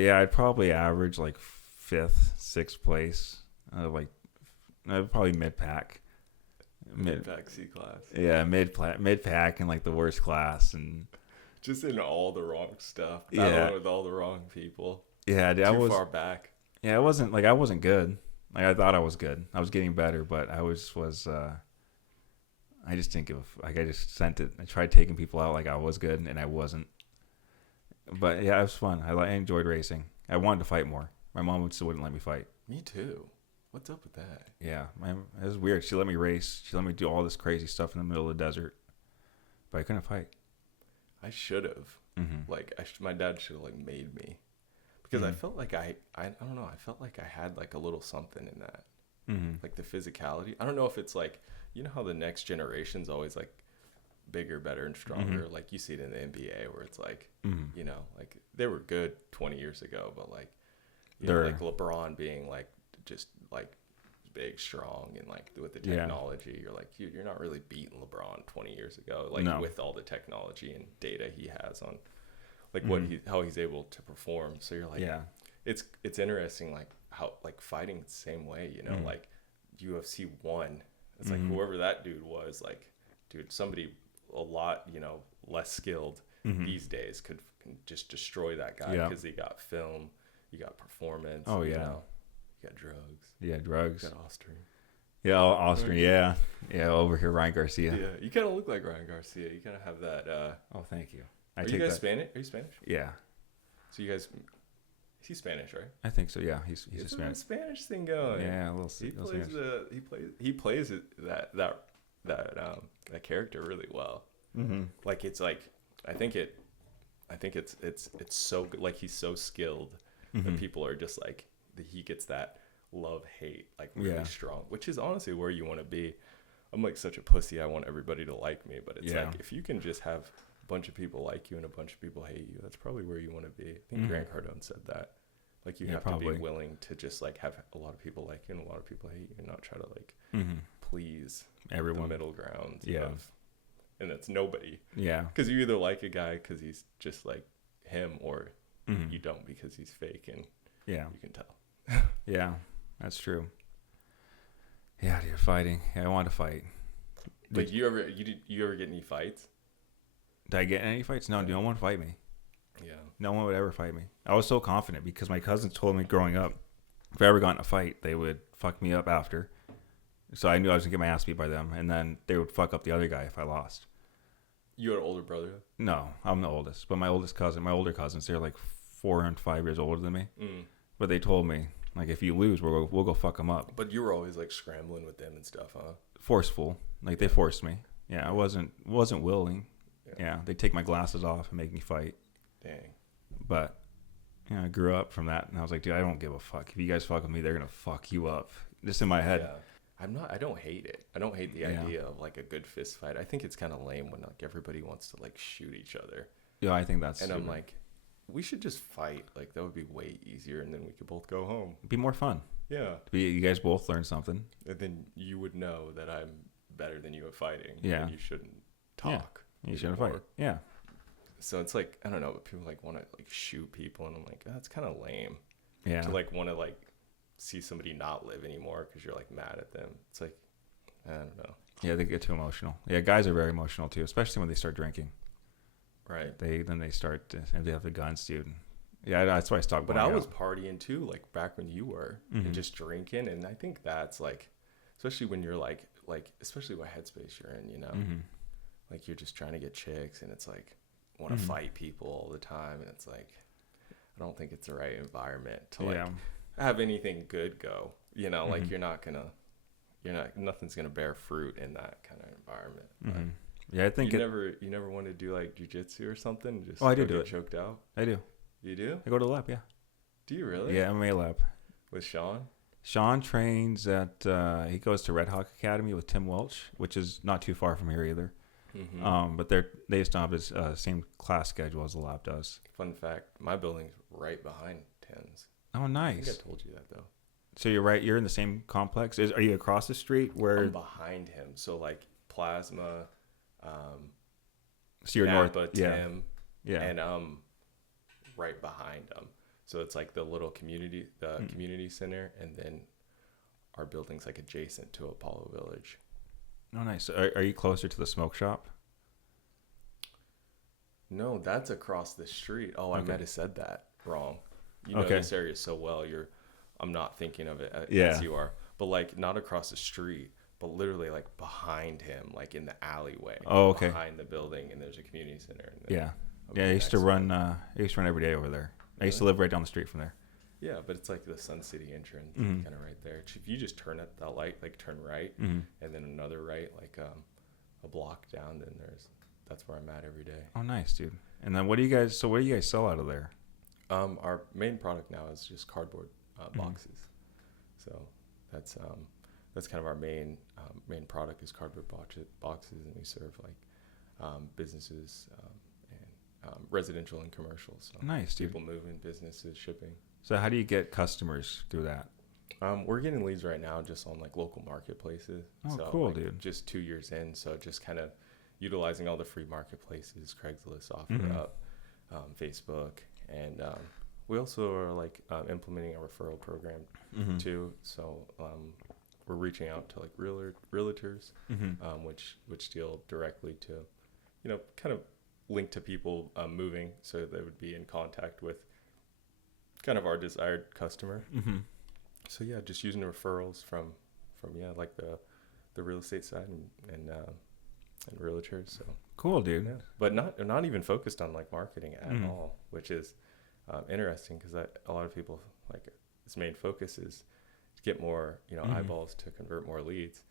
yeah, I'd probably average like 5th, 6th place, like probably mid pack. Mid pack C class. Yeah, mid pack and like the worst class, and just in all the wrong stuff. Yeah, with all the wrong people. Yeah, dude, Too far back. Yeah, I wasn't good. Like I thought I was good. I was getting better, but I was. I just didn't give a. Like I just sent it. I tried taking people out like I was good, and I wasn't. But yeah, it was fun. I enjoyed racing. I wanted to fight more. My mom still wouldn't let me fight. Me too. What's up with that? Yeah, it was weird. She let me race. She let me do all this crazy stuff in the middle of the desert, but I couldn't fight. I should have. Mm-hmm. Like my dad should have like made me, because I felt like I don't know. I felt like I had like a little something in that, like the physicality. I don't know if it's like, you know how the next generation's always like bigger, better, and stronger. Like you see it in the NBA where it's like, like they were good 20 years ago, but like, like LeBron being like just like big, strong, and like with the technology, you're like, dude, you're not really beating LeBron 20 years ago, like with all the technology and data he has on, like how he's able to perform. So you're like, it's interesting, like how like fighting the same way, like UFC 1. It's like whoever that dude was, like, dude, somebody a lot, less skilled these days can just destroy that guy because he got film, you got performance. Oh yeah, you got drugs. Yeah, drugs. You got Austrian. Yeah, Austrian. Yeah. Over here, Ryan Garcia. Yeah, you kind of look like Ryan Garcia. You kind of have that. Oh, thank you. Are you guys Spanish? Are you Spanish? Yeah. So you guys. He's Spanish, right? I think so. Yeah, he's a Spanish. Spanish thing going. Yeah, a little. He plays that character really well. Like it's like I think it's so good. Like he's so skilled that people are just like he gets that love hate like really strong, which is honestly where you want to be. I'm like such a pussy. I want everybody to like me, but it's like if you can just have a bunch of people like you and a bunch of people hate you, that's probably where you want to be. I think Grant Cardone said that. Like you have to be willing to just like have a lot of people like you and a lot of people hate you, and not try to like please everyone. The middle ground. And that's nobody. Yeah. Because you either like a guy because he's just like him, or you don't because he's fake, and you can tell. Yeah, that's true. Yeah, dude, fighting. Yeah, I want to fight. But you ever get any fights? Did I get any fights? No, no one would fight me. Yeah. No one would ever fight me. I was so confident because my cousins told me growing up, if I ever got in a fight, they would fuck me up after. So I knew I was going to get my ass beat by them, and then they would fuck up the other guy if I lost. You had an older brother? No, I'm the oldest. But my older cousins, they're like 4 and 5 years older than me. But they told me, like, if you lose, we'll go fuck them up. But you were always like scrambling with them and stuff, huh? Forceful. Like they forced me. Yeah, I wasn't willing. Yeah, they'd take my glasses off and make me fight. Dang. But I grew up from that, and I was like, dude, I don't give a fuck. If you guys fuck with me, they're gonna fuck you up. Just in my head. Yeah. I don't hate it. I don't hate the idea of like a good fist fight. I think it's kind of lame when like everybody wants to like shoot each other. Yeah, I think that's. And I'm like, we should just fight. Like that would be way easier, and then we could both go home. It'd be more fun. Yeah. You guys both learn something. And then you would know that I'm better than you at fighting. Yeah. And you shouldn't talk. Yeah. You shouldn't fight. Yeah. So it's like, I don't know, but people like want to like shoot people, and I'm like, that's kind of lame. Yeah. To like want to like see somebody not live anymore because you're like mad at them. It's like, I don't know. Yeah, they get too emotional. Yeah, guys are very emotional too, especially when they start drinking. Right. They start and they have the guns, dude. Yeah, that's why I stopped. But I was partying too, like back when you were, and just drinking, and I think that's like, especially when you're like especially what headspace you're in, you know, like you're just trying to get chicks, and it's like want to fight people all the time, and it's like, I don't think it's the right environment to like have anything good go, you know, like nothing's gonna bear fruit in that kind of environment. Yeah, I think you never want to do like jujitsu or something. Just I do it. Choked out. I do. You do? I go to the lab. Yeah. Do you really? Yeah, MMA lab. With Sean? Sean trains at he goes to Red Hawk Academy with Tim Welch, which is not too far from here either. But they still have his same class schedule as the lab does. Fun fact: my building's right behind Tim's. Oh, nice. I think I told you that though. So you're right. You're in the same complex. Are you across the street? Where I'm behind him. So like Plasma. So you're Napa, north. Tim, Yeah. And right behind them. So it's like the little community center, and then our building's like adjacent to Apollo Village. Oh, nice. So are you closer to the smoke shop? No, that's across the street. Oh, I might have said that wrong. You know this area so well. I'm not thinking of it as you are, but like not across the street, but literally like behind him, like in the alleyway. Oh, okay. Behind the building, and there's a community center. Yeah. I used to run. I used to run every day over there. Really? I used to live right down the street from there. Yeah, but it's like the Sun City entrance, kind of right there. If you just turn at that light, like turn right, and then another right, like a block down, then that's where I'm at every day. Oh, nice, dude. And then what do you guys sell out of there? Our main product now is just cardboard boxes. So that's kind of our main product is cardboard boxes, and we serve like businesses and residential and commercials. So nice, dude. People moving, businesses, shipping. So how do you get customers through that? We're getting leads right now just on like local marketplaces. Oh, so, cool, like, dude. Just 2 years in, so just kind of utilizing all the free marketplaces, Craigslist, OfferUp, Facebook, and we also are like implementing a referral program too. So we're reaching out to like realtors, which deal directly to, you know, kind of link to people moving, so they would be in contact with kind of our desired customer. So yeah, just using the referrals from like the real estate side and realtors. So cool, dude. Yeah. But not even focused on like marketing at all, which is interesting because a lot of people like its main focus is to get more eyeballs to convert more leads.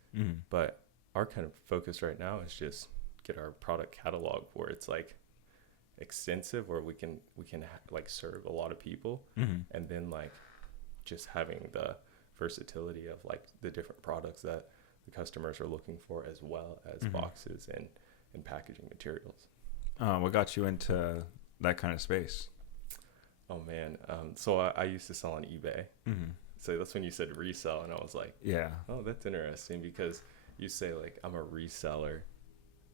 But our kind of focus right now is just get our product catalog where it's like extensive, where we can like serve a lot of people, and then like just having the versatility of like the different products that the customers are looking for, as well as boxes and packaging materials. What got you into that kind of space? Oh man, so I used to sell on eBay. So that's when you said resell, and I was like, yeah, oh, that's interesting, because you say like I'm a reseller,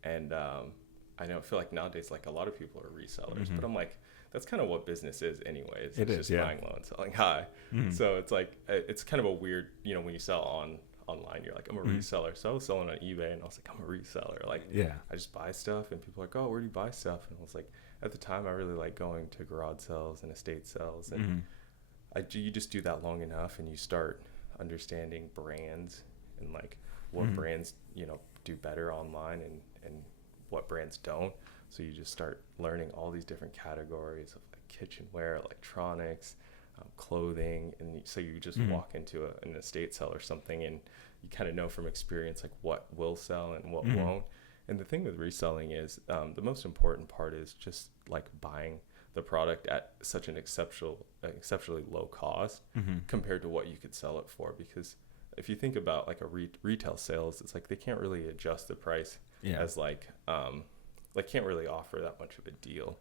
and I feel like nowadays like a lot of people are resellers, but I'm like, that's kind of what business is anyways. It's just buying low and selling high. So it's like, it's kind of a weird, when you sell online, you're like, I'm a reseller. So I was selling on eBay, and I was like, I'm a reseller. Like, I just buy stuff, and people are like, oh, where do you buy stuff? And I was like, at the time, I really like going to garage sales and estate sales, and you just do that long enough, and you start understanding brands and like what brands do better online and what brands don't. So you just start learning all these different categories of like kitchenware, electronics, clothing, and so you just walk into an estate sale or something, and you kind of know from experience like what will sell and what won't. And the thing with reselling is the most important part is just like buying the product at such an exceptionally low cost compared to what you could sell it for. Because if you think about like a retail sales, it's like they can't really adjust the price as like can't really offer that much of a deal.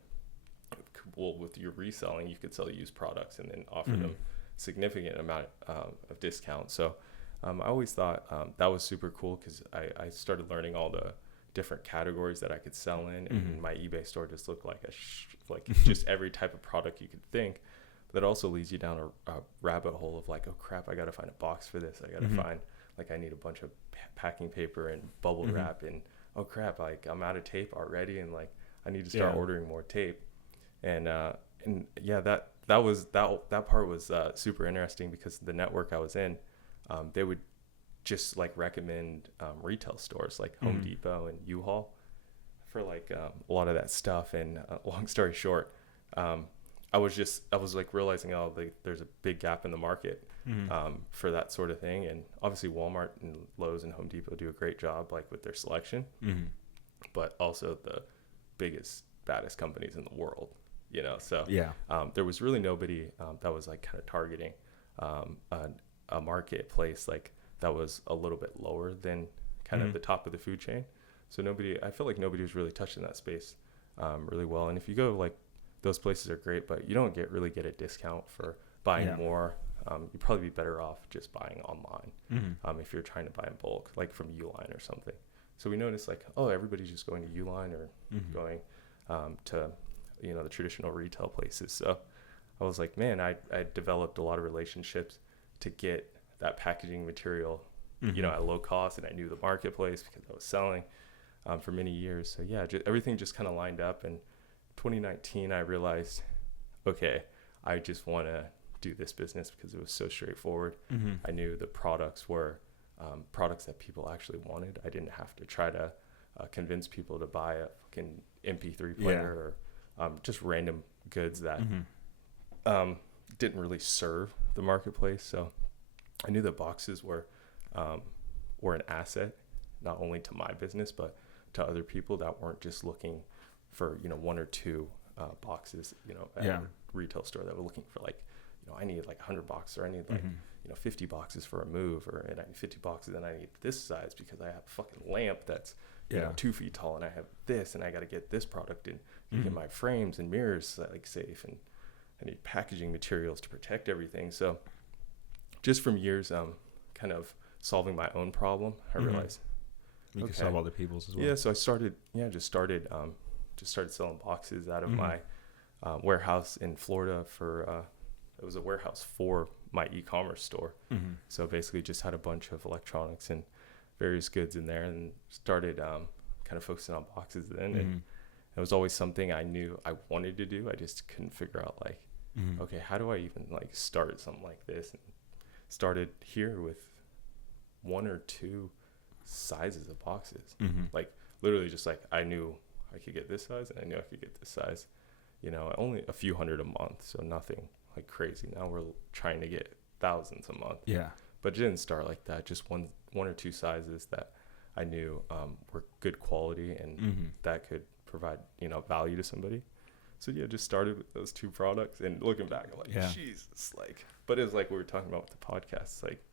Well, with your reselling, you could sell used products and then offer them significant amount of discount. So I always thought that was super cool, because I started learning all the different categories that I could sell in, and my eBay store just looked like just every type of product you could think. that also leads you down a rabbit hole of like, oh crap, I got to find a box for this. I got to find, like, I need a bunch of packing paper and bubble wrap, and oh crap, like I'm out of tape already, and like I need to start ordering more tape. And yeah, that part was super interesting, because the network I was in, they would just like recommend retail stores like Home Depot and U-Haul for like a lot of that stuff. And long story short, I was like realizing, there's a big gap in the market for that sort of thing. And obviously Walmart and Lowe's and Home Depot do a great job like with their selection, but also the biggest, baddest companies in the world, you know? So there was really nobody that was like kind of targeting a marketplace like that was a little bit lower than kind of the top of the food chain. So I feel like nobody was really touching that space really well. And if you go, like, those places are great, but you don't really get a discount for buying more. You'd probably be better off just buying online if you're trying to buy in bulk, like from Uline or something. So we noticed, like, everybody's just going to Uline or going to, you know, the traditional retail places. So I was like, man, I developed a lot of relationships to get that packaging material, you know, at low cost, and I knew the marketplace because I was selling for many years. So yeah, everything just kind of lined up. And 2019, I realized, okay, I just want to do this business because it was so straightforward. I knew the products were products that people actually wanted. I didn't have to try to convince people to buy a fucking MP3 player or just random goods that didn't really serve the marketplace. So I knew that boxes were an asset, not only to my business, but to other people that weren't just looking for, you know, one or two boxes, you know, at a retail store, that were looking for, like, you know, I need like 100 boxes, or I need like, you know, 50 boxes for a move, and I need 50 boxes, and I need this size because I have a fucking lamp that's, you know, 2 feet tall, and I have this, and I got to get this product in, get my frames and mirrors like safe, and I need packaging materials to protect everything. So just from years kind of solving my own problem, I realized you can solve other people's as well. Yeah, so I started selling boxes out of my warehouse in Florida for it was a warehouse for my e-commerce store. So basically just had a bunch of electronics and various goods in there, and started kind of focusing on boxes then. And it was always something I knew I wanted to do. I just couldn't figure out, like, okay, how do I even like start something like this? And started here with 1 or 2 sizes of boxes. Like literally just like, I knew I could get this size, and I knew I could get this size, you know, only a few hundred a month. So nothing like crazy. Now we're trying to get thousands a month. Yeah. But it didn't start like that. Just one or 2 sizes that I knew were good quality and that could provide, you know, value to somebody. So yeah, just started with those 2 products, and looking back, I'm like, Jesus, like, but it's like we were talking about with the podcast, like,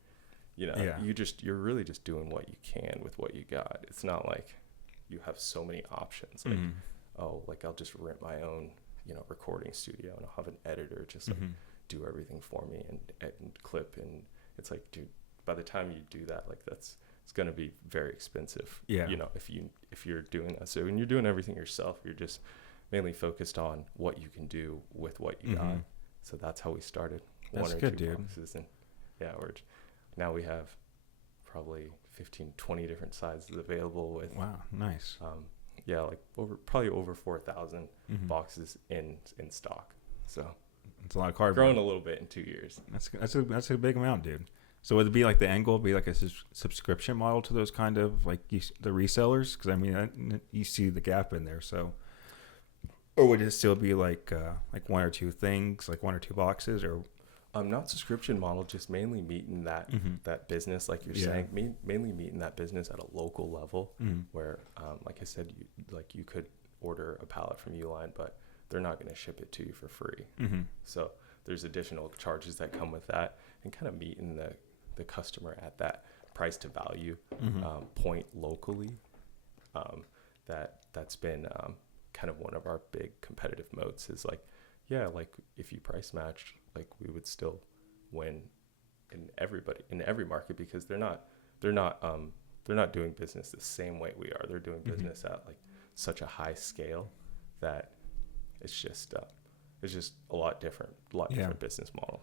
you know, you're really just doing what you can with what you got. It's not like you have so many options. Like, like I'll just rent my own, you know, recording studio, and I'll have an editor just like do everything for me and clip. And it's like, dude, by the time you do that, like it's going to be very expensive. Yeah. You know, if you're doing that. So when you're doing everything yourself, you're just mainly focused on what you can do with what you got. So that's how we started. That's 1 or good, 2 dude. boxes, and now we have probably 15, 20 different sizes available with. Wow, nice. Like probably over 4,000 boxes in stock. So it's a lot of cardboard. Grown a little bit in 2 years. That's a big amount, dude. So would it be like the end goal be like a subscription model to those kind of like the resellers? Because I mean, you see the gap in there. So, or would it still be like 1 or 2 things, like 1 or 2 boxes, or? Not subscription model, just mainly meeting that business, like you're saying, mainly meeting that business at a local level, where, like I said, you could order a pallet from Uline, but they're not going to ship it to you for free. So there's additional charges that come with that, and kind of meeting the customer at that price to value point locally. That's been kind of one of our big competitive moats, is like, like if you price matched, like we would still win in every market, because they're not doing business the same way we are. They're doing business at like such a high scale that it's just It's just a lot different business model.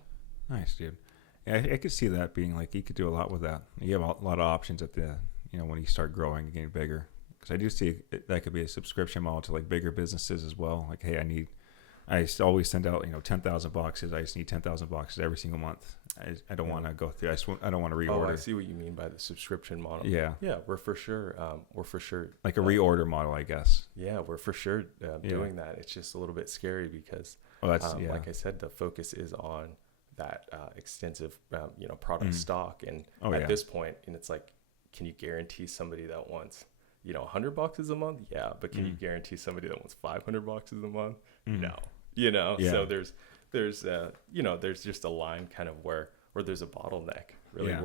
Nice, dude. Yeah, I could see that being like you could do a lot with that. You have a lot of options at the, when you start growing and getting bigger. Because I do see that could be a subscription model to like bigger businesses as well. Like, hey, I always send out 10,000 boxes. I just need 10,000 boxes every single month. I don't want to go through. I don't want to reorder. Oh, I see what you mean by the subscription model. Yeah, we're for sure like a reorder model, I guess. Yeah, we're for sure doing that. It's just a little bit scary because, like I said, the focus is on that extensive product stock, and at this point, and it's like, can you guarantee somebody that wants 100 boxes a month? Yeah, but can you guarantee somebody that wants 500 boxes a month? No. So there's just a line kind of where there's a bottleneck really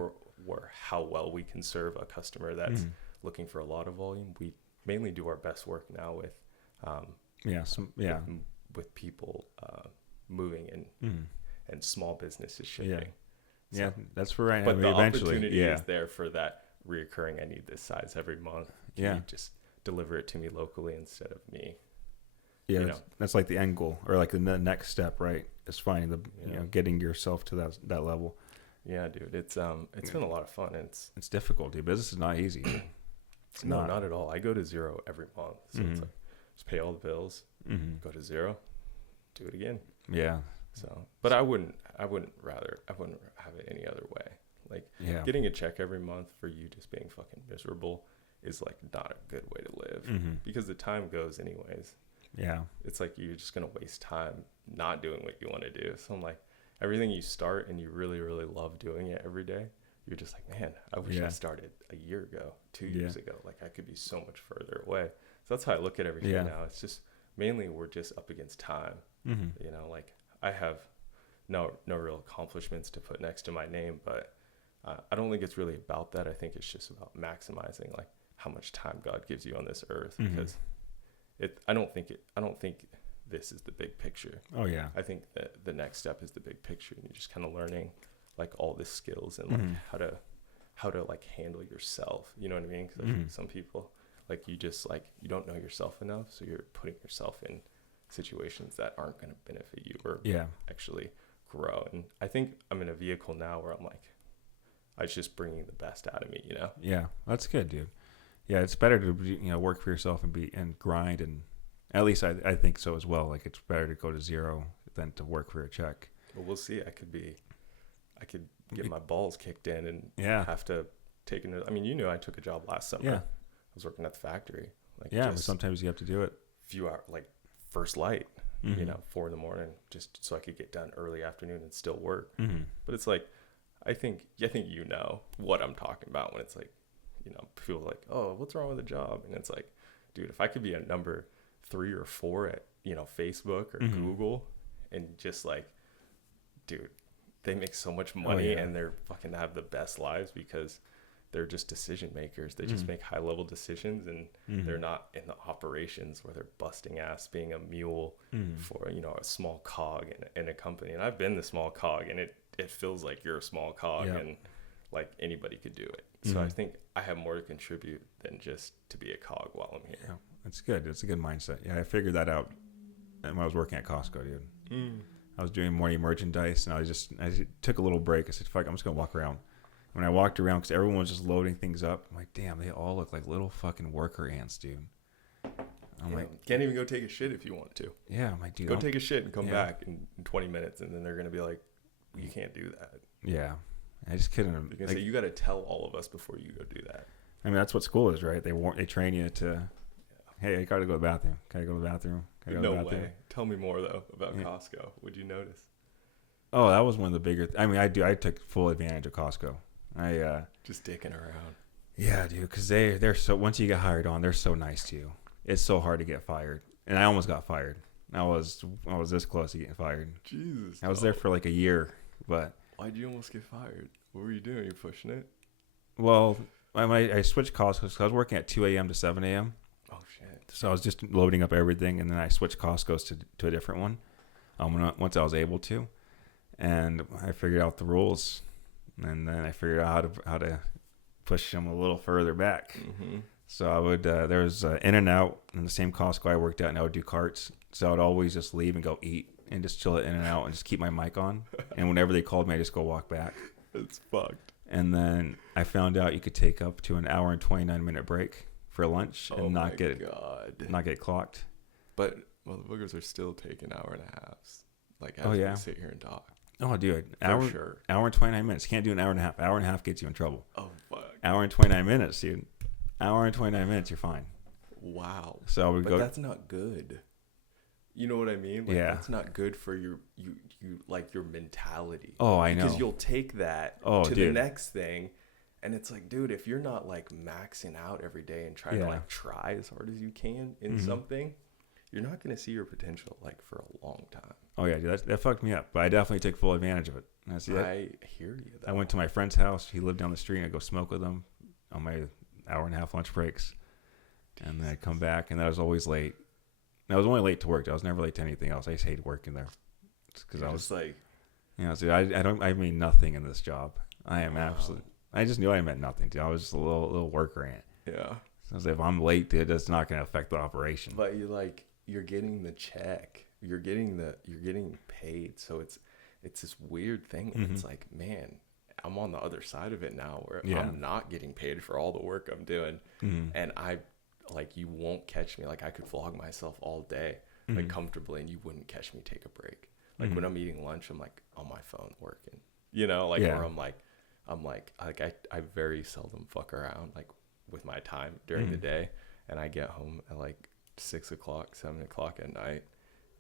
where how well we can serve a customer that's looking for a lot of volume. We mainly do our best work now with with people moving and small businesses shipping. That's for right now. But the opportunity is there for that reoccurring. I need this size every month. Can you just deliver it to me locally instead of me? Yeah, that's like the end goal, or like the next step, right? Is finding the getting yourself to that level. Yeah, dude, it's been a lot of fun. And it's difficult, dude. Business is not easy. Not at all. I go to zero every month, so it's like just pay all the bills, go to zero, do it again. Yeah. So, but I wouldn't have it any other way. Like getting a check every month for you just being fucking miserable is like not a good way to live because the time goes anyways. Yeah. It's like you're just going to waste time not doing what you want to do. So I'm like, everything you start and you really, really love doing it every day, you're just like, man, I wish I started a year ago, 2 years ago. Like I could be so much further away. So that's how I look at everything now. It's just mainly we're just up against time. Like I have no real accomplishments to put next to my name, but I don't think it's really about that. I think it's just about maximizing like how much time God gives you on this earth because I don't think this is the big picture. Oh yeah. I think that the next step is the big picture, and you're just kind of learning like all the skills and like how to like handle yourself. You know what I mean? Because I think some people like you don't know yourself enough, so you're putting yourself in situations that aren't going to benefit you or actually grow. And I think I'm in a vehicle now where I'm like, it's just bringing the best out of me. Yeah, that's good, dude. Yeah, it's better to work for yourself and grind, and at least I think so as well. Like it's better to go to zero than to work for a check. Well, we'll see. I could get my balls kicked in and have to take another. I mean, I took a job last summer. Yeah, I was working at the factory. Like but sometimes you have to do it. Few hours, like first light, 4 a.m, just so I could get done early afternoon and still work. But it's like, I think what I'm talking about when it's like, people are like, oh, what's wrong with the job? And it's like, dude, if I could be a number 3 or 4 at, Facebook or Google, and just like, dude, they make so much money and they're fucking have the best lives because they're just decision makers. They just make high level decisions, and they're not in the operations where they're busting ass being a mule for, a small cog in a company. And I've been the small cog, and it feels like you're a small cog and like anybody could do it. So I think I have more to contribute than just to be a cog while I'm here. Yeah, that's good. That's a good mindset. Yeah, I figured that out when I was working at Costco, dude. I was doing morning merchandise, and I took a little break. I said, fuck, I'm just going to walk around. When I walked around, because everyone was just loading things up, I'm like, damn, they all look like little fucking worker ants, dude. I'm like, can't even go take a shit if you want to. Yeah, I'm like, dude, go take a shit and come back in 20 minutes, and then they're going to be like, you can't do that. Yeah. I just couldn't. You're gonna say you got to tell all of us before you go do that. I mean, that's what school is, right? They train you to, hey, I got to go to the bathroom. Can I go to the bathroom? No way. Tell me more though about Costco. What'd you notice? Oh, that was one of the bigger. I mean, I took full advantage of Costco. Just dicking around. Yeah, dude, because they're so, once you get hired on, they're so nice to you. It's so hard to get fired, and I almost got fired. I was this close to getting fired. Jesus. I was there for like a year, but. Why'd you almost get fired? What were you doing? You pushing it? Well, I switched Costco because I was working at 2 a.m. to 7 a.m. Oh, shit. So I was just loading up everything, and then I switched Costco's to a different one once I was able to. And I figured out the rules, and then I figured out how to push them a little further back. So I would there was In-N-Out in the same Costco I worked at, and I would do carts. So I would always just leave and go eat and just chill it in and out and just keep my mic on. And whenever they called me, I just go walk back. It's fucked. And then I found out you could take up to an hour and 29-minute break for lunch and not get clocked. But motherfuckers are still taking hour and a half. Like, oh yeah, sit here and talk. Oh, dude, sure. Hour and 29 minutes. Can't do an hour and a half. Hour and a half gets you in trouble. Oh fuck. Hour and 29 minutes, dude. Hour and 29 minutes, you're fine. Wow. So I would go. That's not good. You know what I mean? Like, yeah. That's not good for your mentality. Oh, I know. Because you'll take that to the next thing, and it's like, dude, if you're not like maxing out every day and trying to like try as hard as you can in something, you're not going to see your potential like for a long time. Oh yeah, dude, that fucked me up. But I definitely took full advantage of it. I hear you. I went to my friend's house. He lived down the street. I go smoke with him on my hour and a half lunch breaks, and then I'd come back, and I was always late. And I was only late to work. I was never late to anything else. I just hated working there because I was like, so I mean nothing in this job. I am absolutely. I just knew I meant nothing. Dude. I was just a little worker ant. Yeah. So if I'm late, dude, that's not going to affect the operation. But you're getting the check. You're getting paid. So it's this weird thing. It's like, man, I'm on the other side of it now where I'm not getting paid for all the work I'm doing. And you won't catch me. Like, I could vlog myself all day, like comfortably, and you wouldn't catch me take a break. Like when I'm eating lunch, I'm like on my phone working, or I very seldom fuck around like with my time during the day. And I get home at like 6 o'clock, 7 o'clock at night,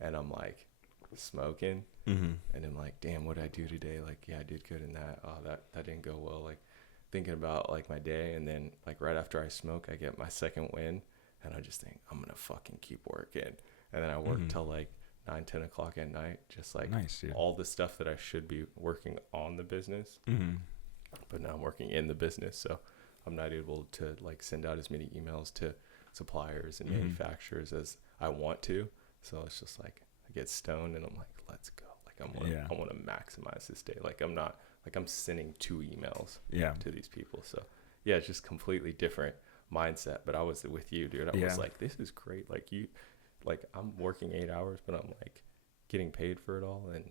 and I'm like smoking, and then like, damn, what did I do today? Like, yeah, I did good in that. Oh, that didn't go well. Like thinking about like my day, and then like right after I smoke, I get my second win, and I just think I'm gonna fucking keep working, and then I work till like 9, 10 o'clock at night, just like all the stuff that I should be working on the business, but now I'm working in the business, so I'm not able to like send out as many emails to suppliers and manufacturers as I want to. So it's just like I get stoned and I'm like, let's go. Like I want to maximize this day. Like I'm not like I'm sending 2 emails to these people. So yeah, it's just completely different mindset. But I was with you, dude. I was like, this is great. Like I'm working 8 hours, but I'm like getting paid for it all, and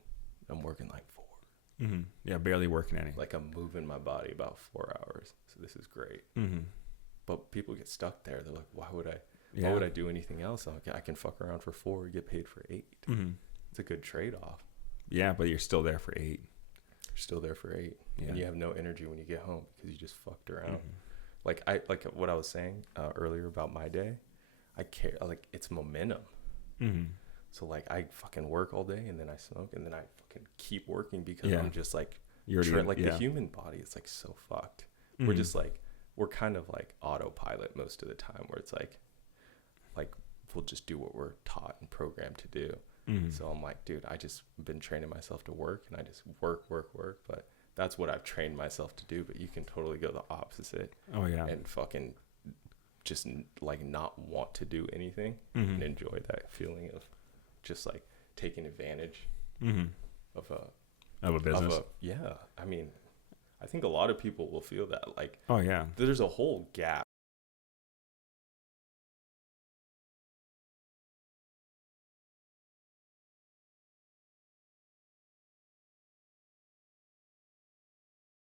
I'm working like 4. Yeah, barely working any. Like I'm moving my body about 4 hours. So this is great. But people get stuck there. They're like, why would I do anything else? I'm like, I can fuck around for 4, get paid for 8. It's a good trade-off. Yeah, but you're still there for 8. You're still there for 8, and you have no energy when you get home because you just fucked around. Like what I was saying earlier about my day. I care. Like it's momentum. So like I fucking work all day, and then I smoke, and then I fucking keep working because I'm just like the human body is like so fucked. We're just like we're kind of like autopilot most of the time, where it's like we'll just do what we're taught and programmed to do. So I'm like, dude, I just been training myself to work, and I just work. But that's what I've trained myself to do. But you can totally go the opposite. Oh yeah. And fucking just like not want to do anything and enjoy that feeling of just like taking advantage of a business. I mean, I think a lot of people will feel that. Like, oh yeah, there's a whole gap